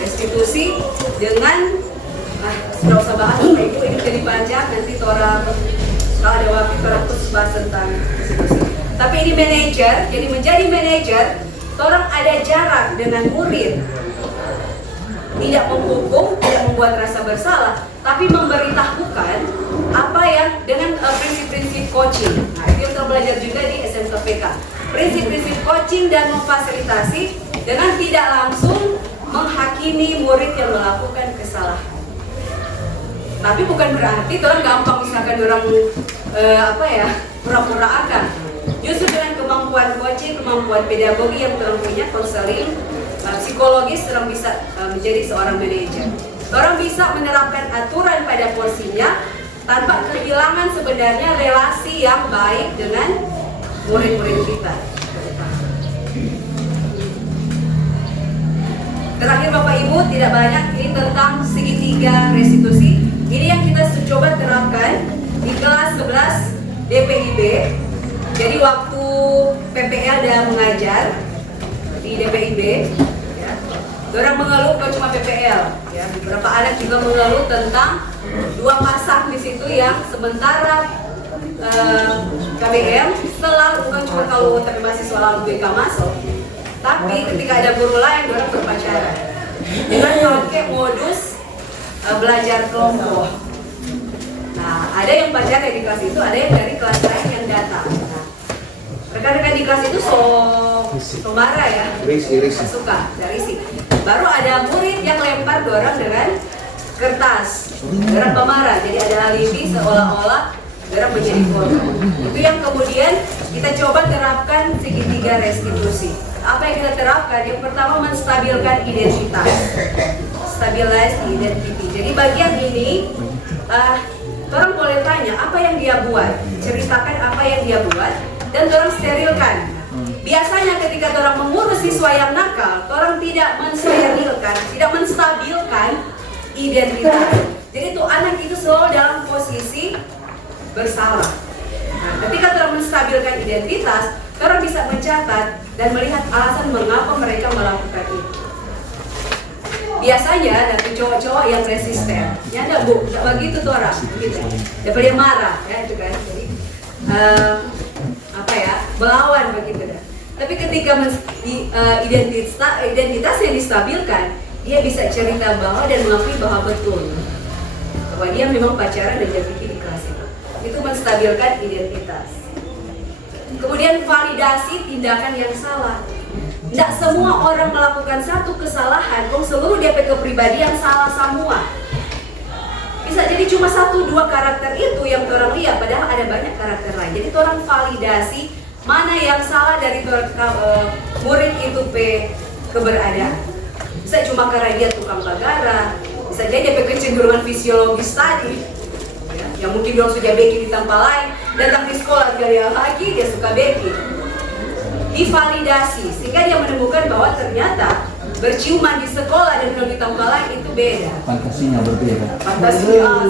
Restitusi dengan sudah usah bahas Bapak Ibu, ini jadi panjang nanti orang kalau ada waktu orang terus bahas tentang restitusi. Tapi ini manajer, jadi menjadi manajer orang ada jarak dengan murid, tidak menghukum, tidak membuat rasa bersalah, tapi memberitahukan apa yang dengan prinsip-prinsip coaching. Nah, itu yang kita belajar juga di SMKPK. Prinsip-prinsip coaching dan memfasilitasi dengan tidak langsung menghakimi murid yang melakukan kesalahan. Tapi bukan berarti orang gampang misalkan orang pura-pura akan. Justru dengan kemampuan coaching, kemampuan pedagogi yang orang punya, konseling, psikologis, orang bisa menjadi seorang manajer. Orang bisa menerapkan aturan pada porsinya tanpa kehilangan sebenarnya relasi yang baik dengan murid-murid kita. Terakhir Bapak Ibu, tidak banyak, ini tentang segitiga restitusi. Ini yang kita coba terapkan di kelas 11 DPIB. Jadi waktu PPL dan mengajar di DPIB, ya, orang mengeluh bukan cuma PPL, ya, beberapa anak juga mengeluh tentang 2 pasang di situ yang sementara KBM selalu bukan cuma kalau tapi mahasiswa lalu BK masuk, tapi ketika ada guru lain orang berpacaran dengan pakai modus belajar kelompok. Nah, ada yang pacaran di kelas itu, ada yang dari kelas lain yang datang. Nah, rekan-rekan di kelas itu so marah ya, suka, risih. Baru ada murid yang lempar orang dengan kertas, orang pemarah. Jadi ada alibi seolah-olah orang menjadi korban. Itu yang kemudian kita coba terapkan segitiga restitusi. Apa yang kita terapkan? Yang pertama, menstabilkan identitas, stabilize identity. Jadi bagian ini orang boleh tanya apa yang dia buat, ceritakan apa yang dia buat, dan orang sterilkan. Biasanya ketika orang mengurus siswa yang nakal, orang tidak mensterilkan, tidak menstabilkan identitas. Jadi tuh anak itu selalu dalam posisi bersalah. Nah, ketika orang menstabilkan identitas, orang bisa mencatat dan melihat alasan mengapa mereka melakukan itu. Biasanya ada cowok-cowok yang resisten. Ya enggak bu, enggak begitu tuh orang, gitu. Daripada dia marah, ya itu kan. Jadi melawan begitu dah. Tapi ketika identitas yang distabilkan, dia bisa cerita bahwa dan mengakui bahwa betul bahwa dia memang pacaran dan dia pikir di kelas itu. Itu menstabilkan identitas. Kemudian validasi tindakan yang salah. Tidak semua orang melakukan satu kesalahan, seluruh DP kepribadian salah semua. Bisa jadi cuma 1-2 karakter itu yang orang lihat, padahal ada banyak karakter lain. Jadi orang validasi mana yang salah dari murid itu keberadaan. Bisa cuma karena dia tukang bagara, bisa jadi dia kecenderungan fisiologis tadi, ya, yang mungkin dia sudah beki di tempat lain, datang di sekolah gaya lagi dia suka beki. Divalidasi sehingga dia menemukan bahwa ternyata berciuman di sekolah dan di tempat lain itu beda. Fantasinya berbeda. Fantasinya.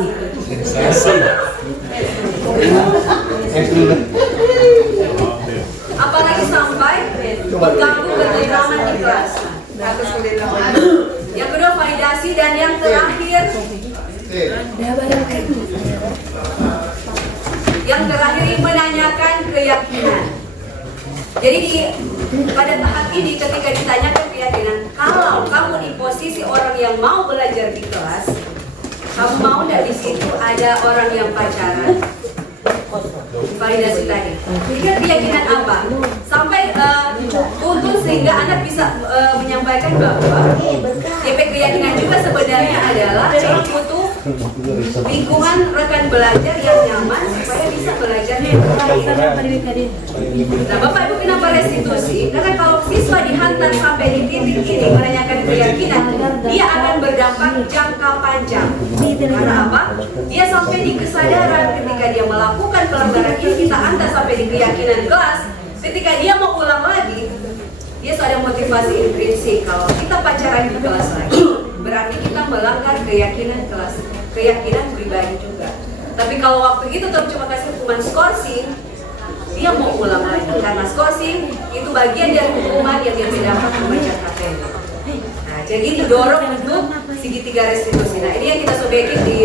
Apalagi sampai mengganggu ketentraman di kelas. Yang kedua validasi, dan yang terakhir menanyakan keyakinan. Jadi pada tahap ini ketika ditanyakan keyakinan, kalau kamu di posisi orang yang mau belajar di kelas, kamu mau tidak di situ ada orang yang pacaran? Validasi tadi. Jadi keyakinan apa? Sampai tuntun sehingga anak bisa menyampaikan bahwa DP keyakinan juga sebenarnya adalah orang butuh lingkungan rekan belajar yang nyaman supaya bisa belajar. Nah, Bapak Ibu, kenapa restitusi? Karena kalau siswa dihantar sampai di titik ini menanyakan keyakinan, dia akan berdampak jangka panjang. Karena apa? Dia sampai di kesadaran ketika dia melakukan pelanggaran ini, kita hantar sampai di keyakinan kelas. Ketika dia mau ulang lagi, dia sudah ada motivasi intrinsik. Kalau kita pacaran di kelas lagi, berarti kita melanggar keyakinan kelas, keyakinan pribadi juga. Tapi kalau waktu itu kamu cuma kasih hukuman skorsing, dia mau ulang lagi karena skorsing itu bagian dari hukuman yang dia dapat membaca KTP. Nah, jadi didorong untuk segitiga restitusi. Nah, ini yang kita sobekin di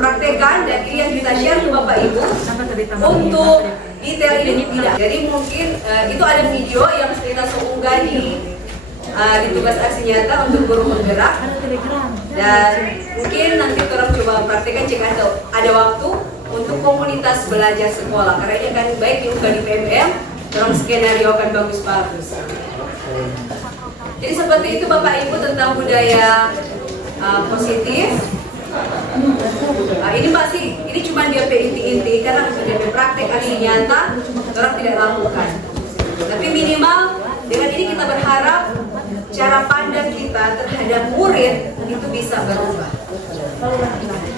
praktekan, dan ini yang kita share ke Bapak Ibu untuk detail ini tidak. Jadi mungkin itu ada video yang kita unggah di tugas aksi nyata untuk guru penggerak, dan mungkin nanti orang coba praktekan jika ada waktu untuk komunitas belajar sekolah, karena ini akan baik diunggah di PMM, orang skenario akan bagus-bagus. Jadi seperti itu Bapak Ibu tentang budaya positif. Ini cuma DP inti-inti karena untuk DP praktek aksi nyata orang tidak lakukan. Tapi minimal dengan ini kita berharap cara pandang kita terhadap murid itu bisa berubah.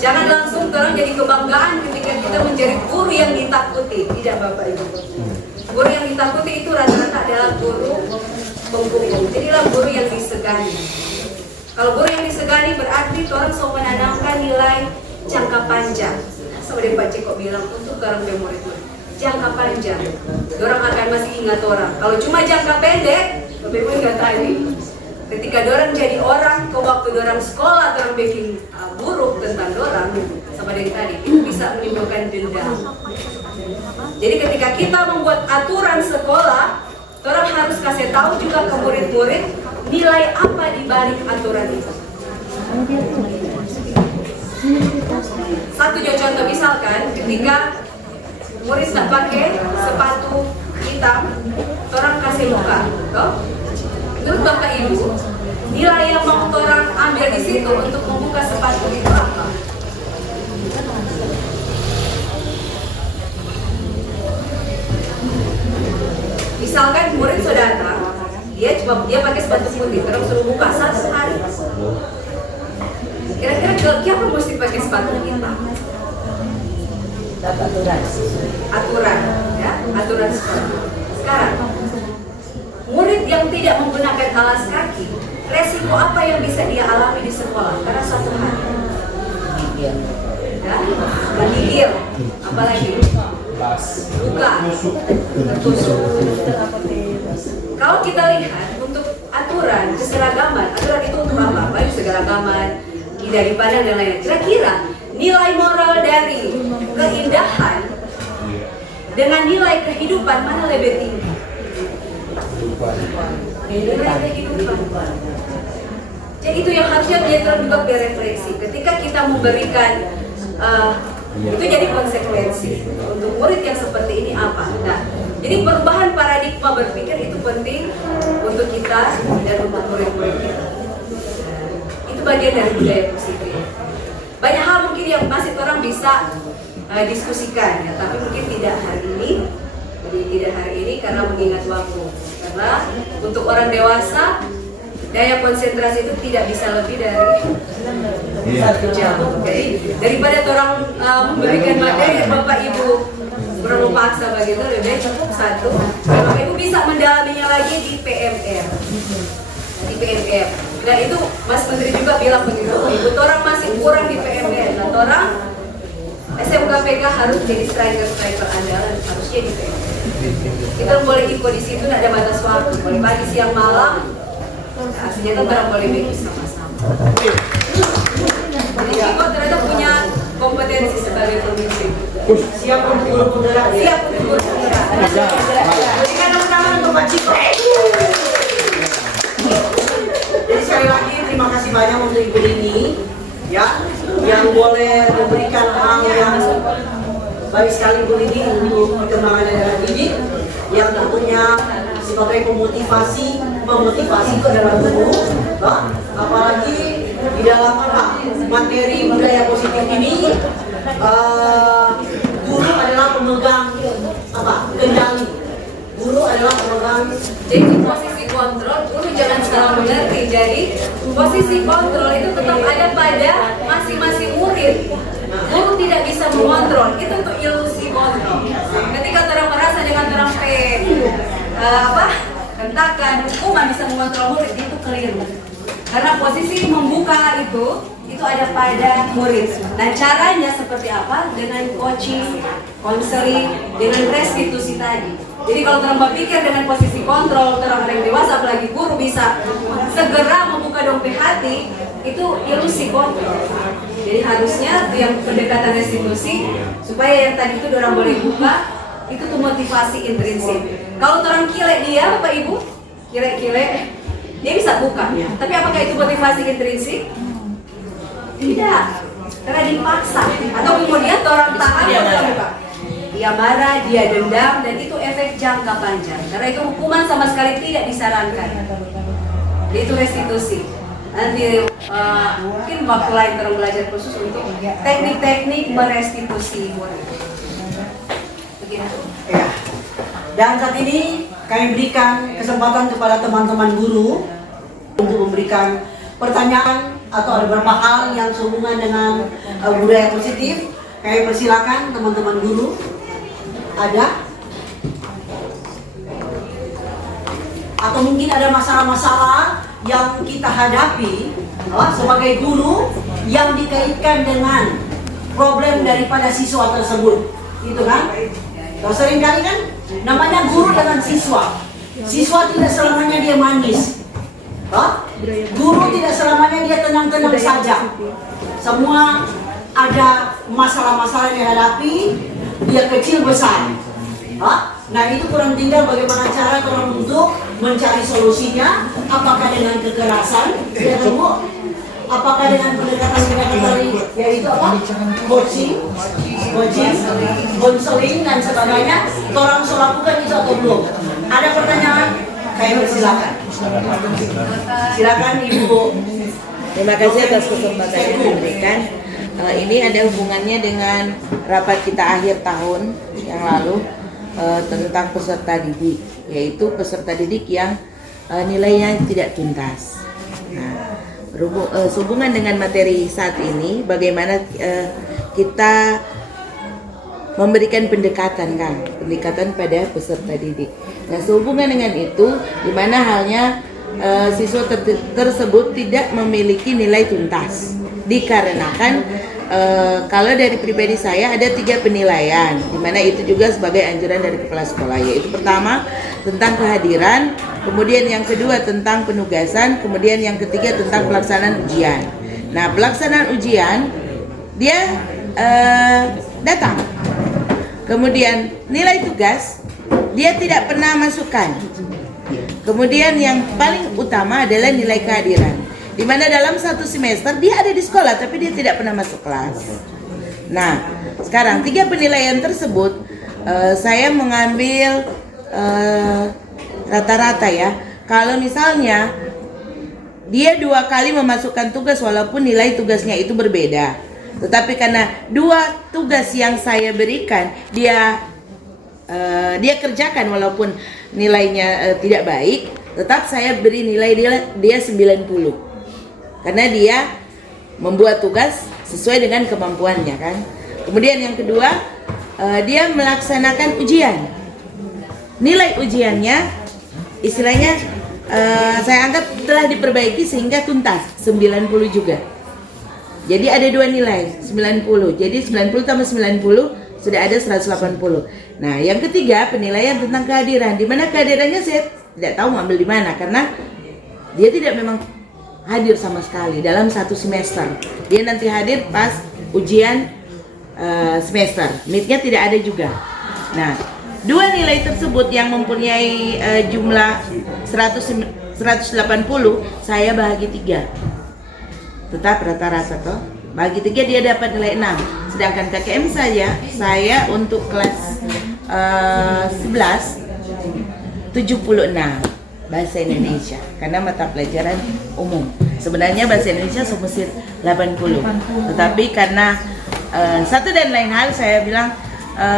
Jangan langsung orang jadi kebanggaan ketika kita menjadi guru yang ditakuti. Tidak Bapak Ibu. Guru yang ditakuti itu rata-rata adalah guru penghukum. Jadilah guru yang disegani. Kalau guru yang disegani berarti orang mau menanamkan nilai jangka panjang. Seperti Pak Ceko bilang untuk orang murid jangka panjang. Orang akan masih ingat orang. Kalau cuma jangka pendek, Bapak Ibu ingat tadi. Ketika orang jadi orang, ke waktu orang sekolah, orang bikin buruk tentang orang, sama dengan tadi, itu bisa menimbulkan dendam. Jadi ketika kita membuat aturan sekolah, orang harus kasih tahu juga ke murid-murid nilai apa di balik aturan itu. Satu contoh misalkan, ketika murid tak pakai sepatu hitam, orang kasih muka, toh? Menurut Bapak Ibu, nilai yang mau orang ambil di situ untuk membuka sepatu itu apa? Misalkan murid sudah datang, dia pakai sepatu putih, terus suruh buka 1 hari. Kira-kira kenapa mesti pakai sepatu hitam? Aturan, ya, aturan sepatu. Sekarang, murid yang tidak menggunakan alas kaki, resiko apa yang bisa dia alami di sekolah karena 1 hari? Ya, menggigil, apalagi luka, tertusuk. Kalau kita lihat untuk aturan keseragaman, aturan itu untuk apa? Baik keseragaman, dari pandang dan lain-lain. Kira-kira nilai moral dari keindahan dengan nilai kehidupan mana lebih tinggi? Nilai kehidupan. Jadi itu yang harusnya dia juga berefleksi. Ketika kita memberikan itu jadi konsekuensi untuk murid yang seperti ini apa? Nah, jadi perubahan paradigma berpikir itu penting untuk kita dan untuk murid-murid kita. Itu bagian dari budaya positif. Banyak hal mungkin yang masih orang bisa diskusikan, ya, tapi mungkin tidak hari ini. Jadi tidak hari ini karena mengingat waktu. Karena untuk orang dewasa daya konsentrasi itu tidak bisa lebih dari 1 jam. Jadi daripada orang memberikan materi Bapak Ibu berapa paksa begitu, lebih cukup 1. Bapak Ibu bisa mendalaminya lagi di PMR. Di PMR. Dan itu Mas Menteri juga bilang begitu. Ibu orang masih kurang di PMR. Nah, orang SMKPK harus jadi striker andalan, harusnya di PMR. Kita boleh ikut di situ, tidak ada batas waktu. Boleh pagi, siang, malam. Aslinya itu barang boleh bikin sama-sama. Jadi Iko ternyata punya kompetensi sebagai pemimpin. Siap untuk guru penggerak. Siap untuk guru penggerak. Berikan tepuk tangan untuk Pak Ciko. Jadi sekali lagi terima kasih banyak untuk Ibu Rini, ya, yang boleh memberikan hal yang baik sekali Ibu Rini untuk perkembangan daerah didik, yang tentunya sebagai memotivasi ke dalam guru, apalagi di dalam materi budaya positif ini, guru adalah pemegang kendali. Guru adalah pemegang. Jadi posisi kontrol, guru jangan salah mengerti. Jadi posisi kontrol itu tetap ada pada masing-masing murid. Guru tidak bisa mengontrol, itu untuk ilusi kontrol. Ketika orang merasa dengan orang hentakan hukuman bisa mengontrol murid, itu keliru. Karena posisi membuka itu ada pada murid. Nah, caranya seperti apa? Dengan coaching, konseling, dengan restitusi tadi. Jadi kalau orang berpikir dengan posisi kontrol, orang yang dewasa apalagi guru bisa segera membuka dompet hati, itu ilusi kontrol. Jadi harusnya yang pendekatan restitusi supaya yang tadi itu orang boleh buka, itu tuh motivasi intrinsik. Kalau orang kilek dia, Bapak Ibu, kilek, dia bisa buka. Tapi apakah itu motivasi intrinsik? Tidak, karena dipaksa. Atau kemudian orang tahan buka. Dia marah, dia dendam, dan itu efek jangka panjang. Karena itu hukuman sama sekali tidak disarankan. Itu restitusi. Nanti mungkin waktu lain terus belajar khusus untuk teknik-teknik merestitusi murid. Begitu. Ya. Dan saat ini kami berikan kesempatan kepada teman-teman guru untuk memberikan pertanyaan atau ada beberapa hal yang sehubungan dengan budaya positif. Kami persilakan teman-teman guru. Ada? Atau mungkin ada masalah-masalah yang kita hadapi sebagai guru yang dikaitkan dengan problem daripada siswa tersebut, gitu kan? Kalau seringkali kan namanya guru dengan siswa. Siswa tidak selamanya dia manis, guru tidak selamanya dia tenang-tenang saja. Semua ada masalah-masalah yang dihadapi, dia kecil besar. Nah, itu kurang tinggal bagaimana cara orang untuk mencari solusinya. Apakah dengan kekerasan, ya tunggu, apakah dengan pendekatan yaitu apa? Coaching, konseling dan sebagainya. Orang sudah lakukan itu atau belum? Ada pertanyaan? Kami persilakan. Silakan Ibu. Terima kasih atas kesempatan yang diberikan. Ini ada hubungannya dengan rapat kita akhir tahun yang lalu. tentang peserta didik, yaitu peserta didik yang nilainya tidak tuntas. Nah, sehubungan dengan materi saat ini, bagaimana kita memberikan pendekatan pada peserta didik. Nah, sehubungan dengan itu, di mana halnya siswa tersebut tidak memiliki nilai tuntas, dikarenakan kalau dari pribadi saya ada 3 penilaian, di mana itu juga sebagai anjuran dari kepala sekolah, yaitu pertama tentang kehadiran, kemudian yang kedua tentang penugasan, kemudian yang ketiga tentang pelaksanaan ujian. Nah, pelaksanaan ujian dia datang. Kemudian nilai tugas dia tidak pernah masukkan. Kemudian yang paling utama adalah nilai kehadiran, di mana dalam 1 semester dia ada di sekolah tapi dia tidak pernah masuk kelas. Nah, sekarang 3 penilaian tersebut saya mengambil rata-rata ya. Kalau misalnya dia 2 kali memasukkan tugas walaupun nilai tugasnya itu berbeda, tetapi karena 2 tugas yang saya berikan dia kerjakan walaupun nilainya tidak baik, tetap saya beri nilai dia 90, karena dia membuat tugas sesuai dengan kemampuannya kan. Kemudian yang kedua, dia melaksanakan ujian. Nilai ujiannya istilahnya saya anggap telah diperbaiki sehingga tuntas, 90 juga. Jadi ada 2 nilai, 90. Jadi 90 tambah 90 sudah ada 180. Nah, yang ketiga penilaian tentang kehadiran, di mana kehadirannya saya tidak tahu mengambil di mana, karena dia tidak memang hadir sama sekali dalam 1 semester. Dia nanti hadir pas ujian semester, midnya tidak ada juga. Nah, 2 nilai tersebut yang mempunyai jumlah 180 saya bahagi 3, tetap rata-rata toh. Bagi 3 dia dapat nilai 6. Sedangkan KKM saya untuk kelas 11 76 bahasa Indonesia, karena mata pelajaran umum. Sebenarnya bahasa Indonesia semestinya 80. Tetapi karena satu dan lain hal saya bilang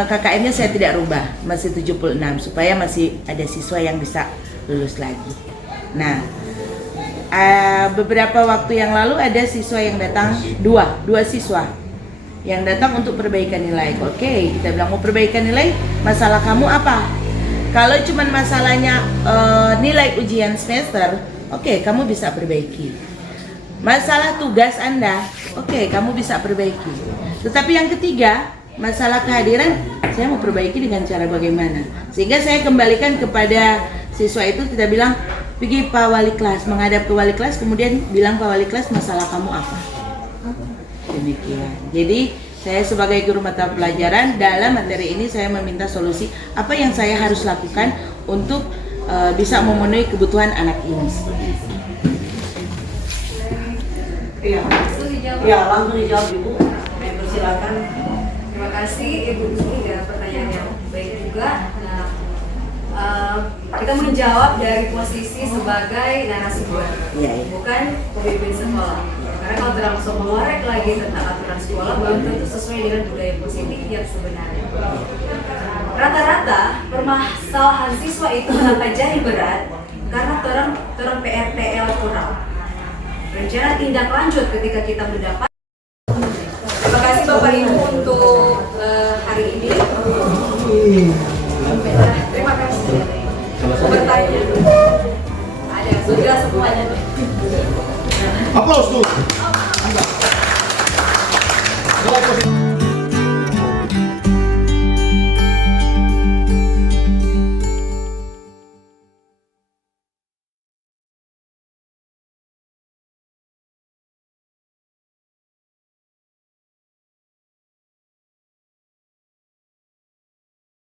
KKM-nya saya tidak rubah, masih 76 supaya masih ada siswa yang bisa lulus lagi. Nah, beberapa waktu yang lalu ada siswa yang datang, dua siswa yang datang untuk perbaikan nilai. Oke, kita bilang mau perbaikan nilai, masalah kamu apa? Kalau cuman masalahnya nilai ujian semester, oke, kamu bisa perbaiki. Masalah tugas Anda, oke, kamu bisa perbaiki. Tetapi yang ketiga, masalah kehadiran, saya mau perbaiki dengan cara bagaimana? Sehingga saya kembalikan kepada siswa itu, kita bilang, pergi Pak Wali kelas, menghadap ke wali kelas, kemudian bilang Pak Wali kelas, masalah kamu apa? Demikian. Jadi saya sebagai guru mata pelajaran dalam materi ini saya meminta solusi apa yang saya harus lakukan untuk bisa memenuhi kebutuhan anak ini. Ya, langsung dijawab Ibu. Persilakan. Terima kasih Ibu Guru, ya pertanyaan yang baik juga. Kita menjawab dari posisi sebagai narasumber, bukan pemimpin sekolah. Karena kalau langsung mengorek lagi tentang aturan sekolah, belum tentu sesuai dengan budaya positif yang sebenarnya. Rata-rata permasalahan siswa itu kenapa jadi berat? Karena terang PRTL kurang. Rencana tindak lanjut ketika kita mendapat. Terima kasih Bapak Ibu untuk hari ini. Terima kasih. Bertanya. Ada sudah semuanya. Aplaus dulu.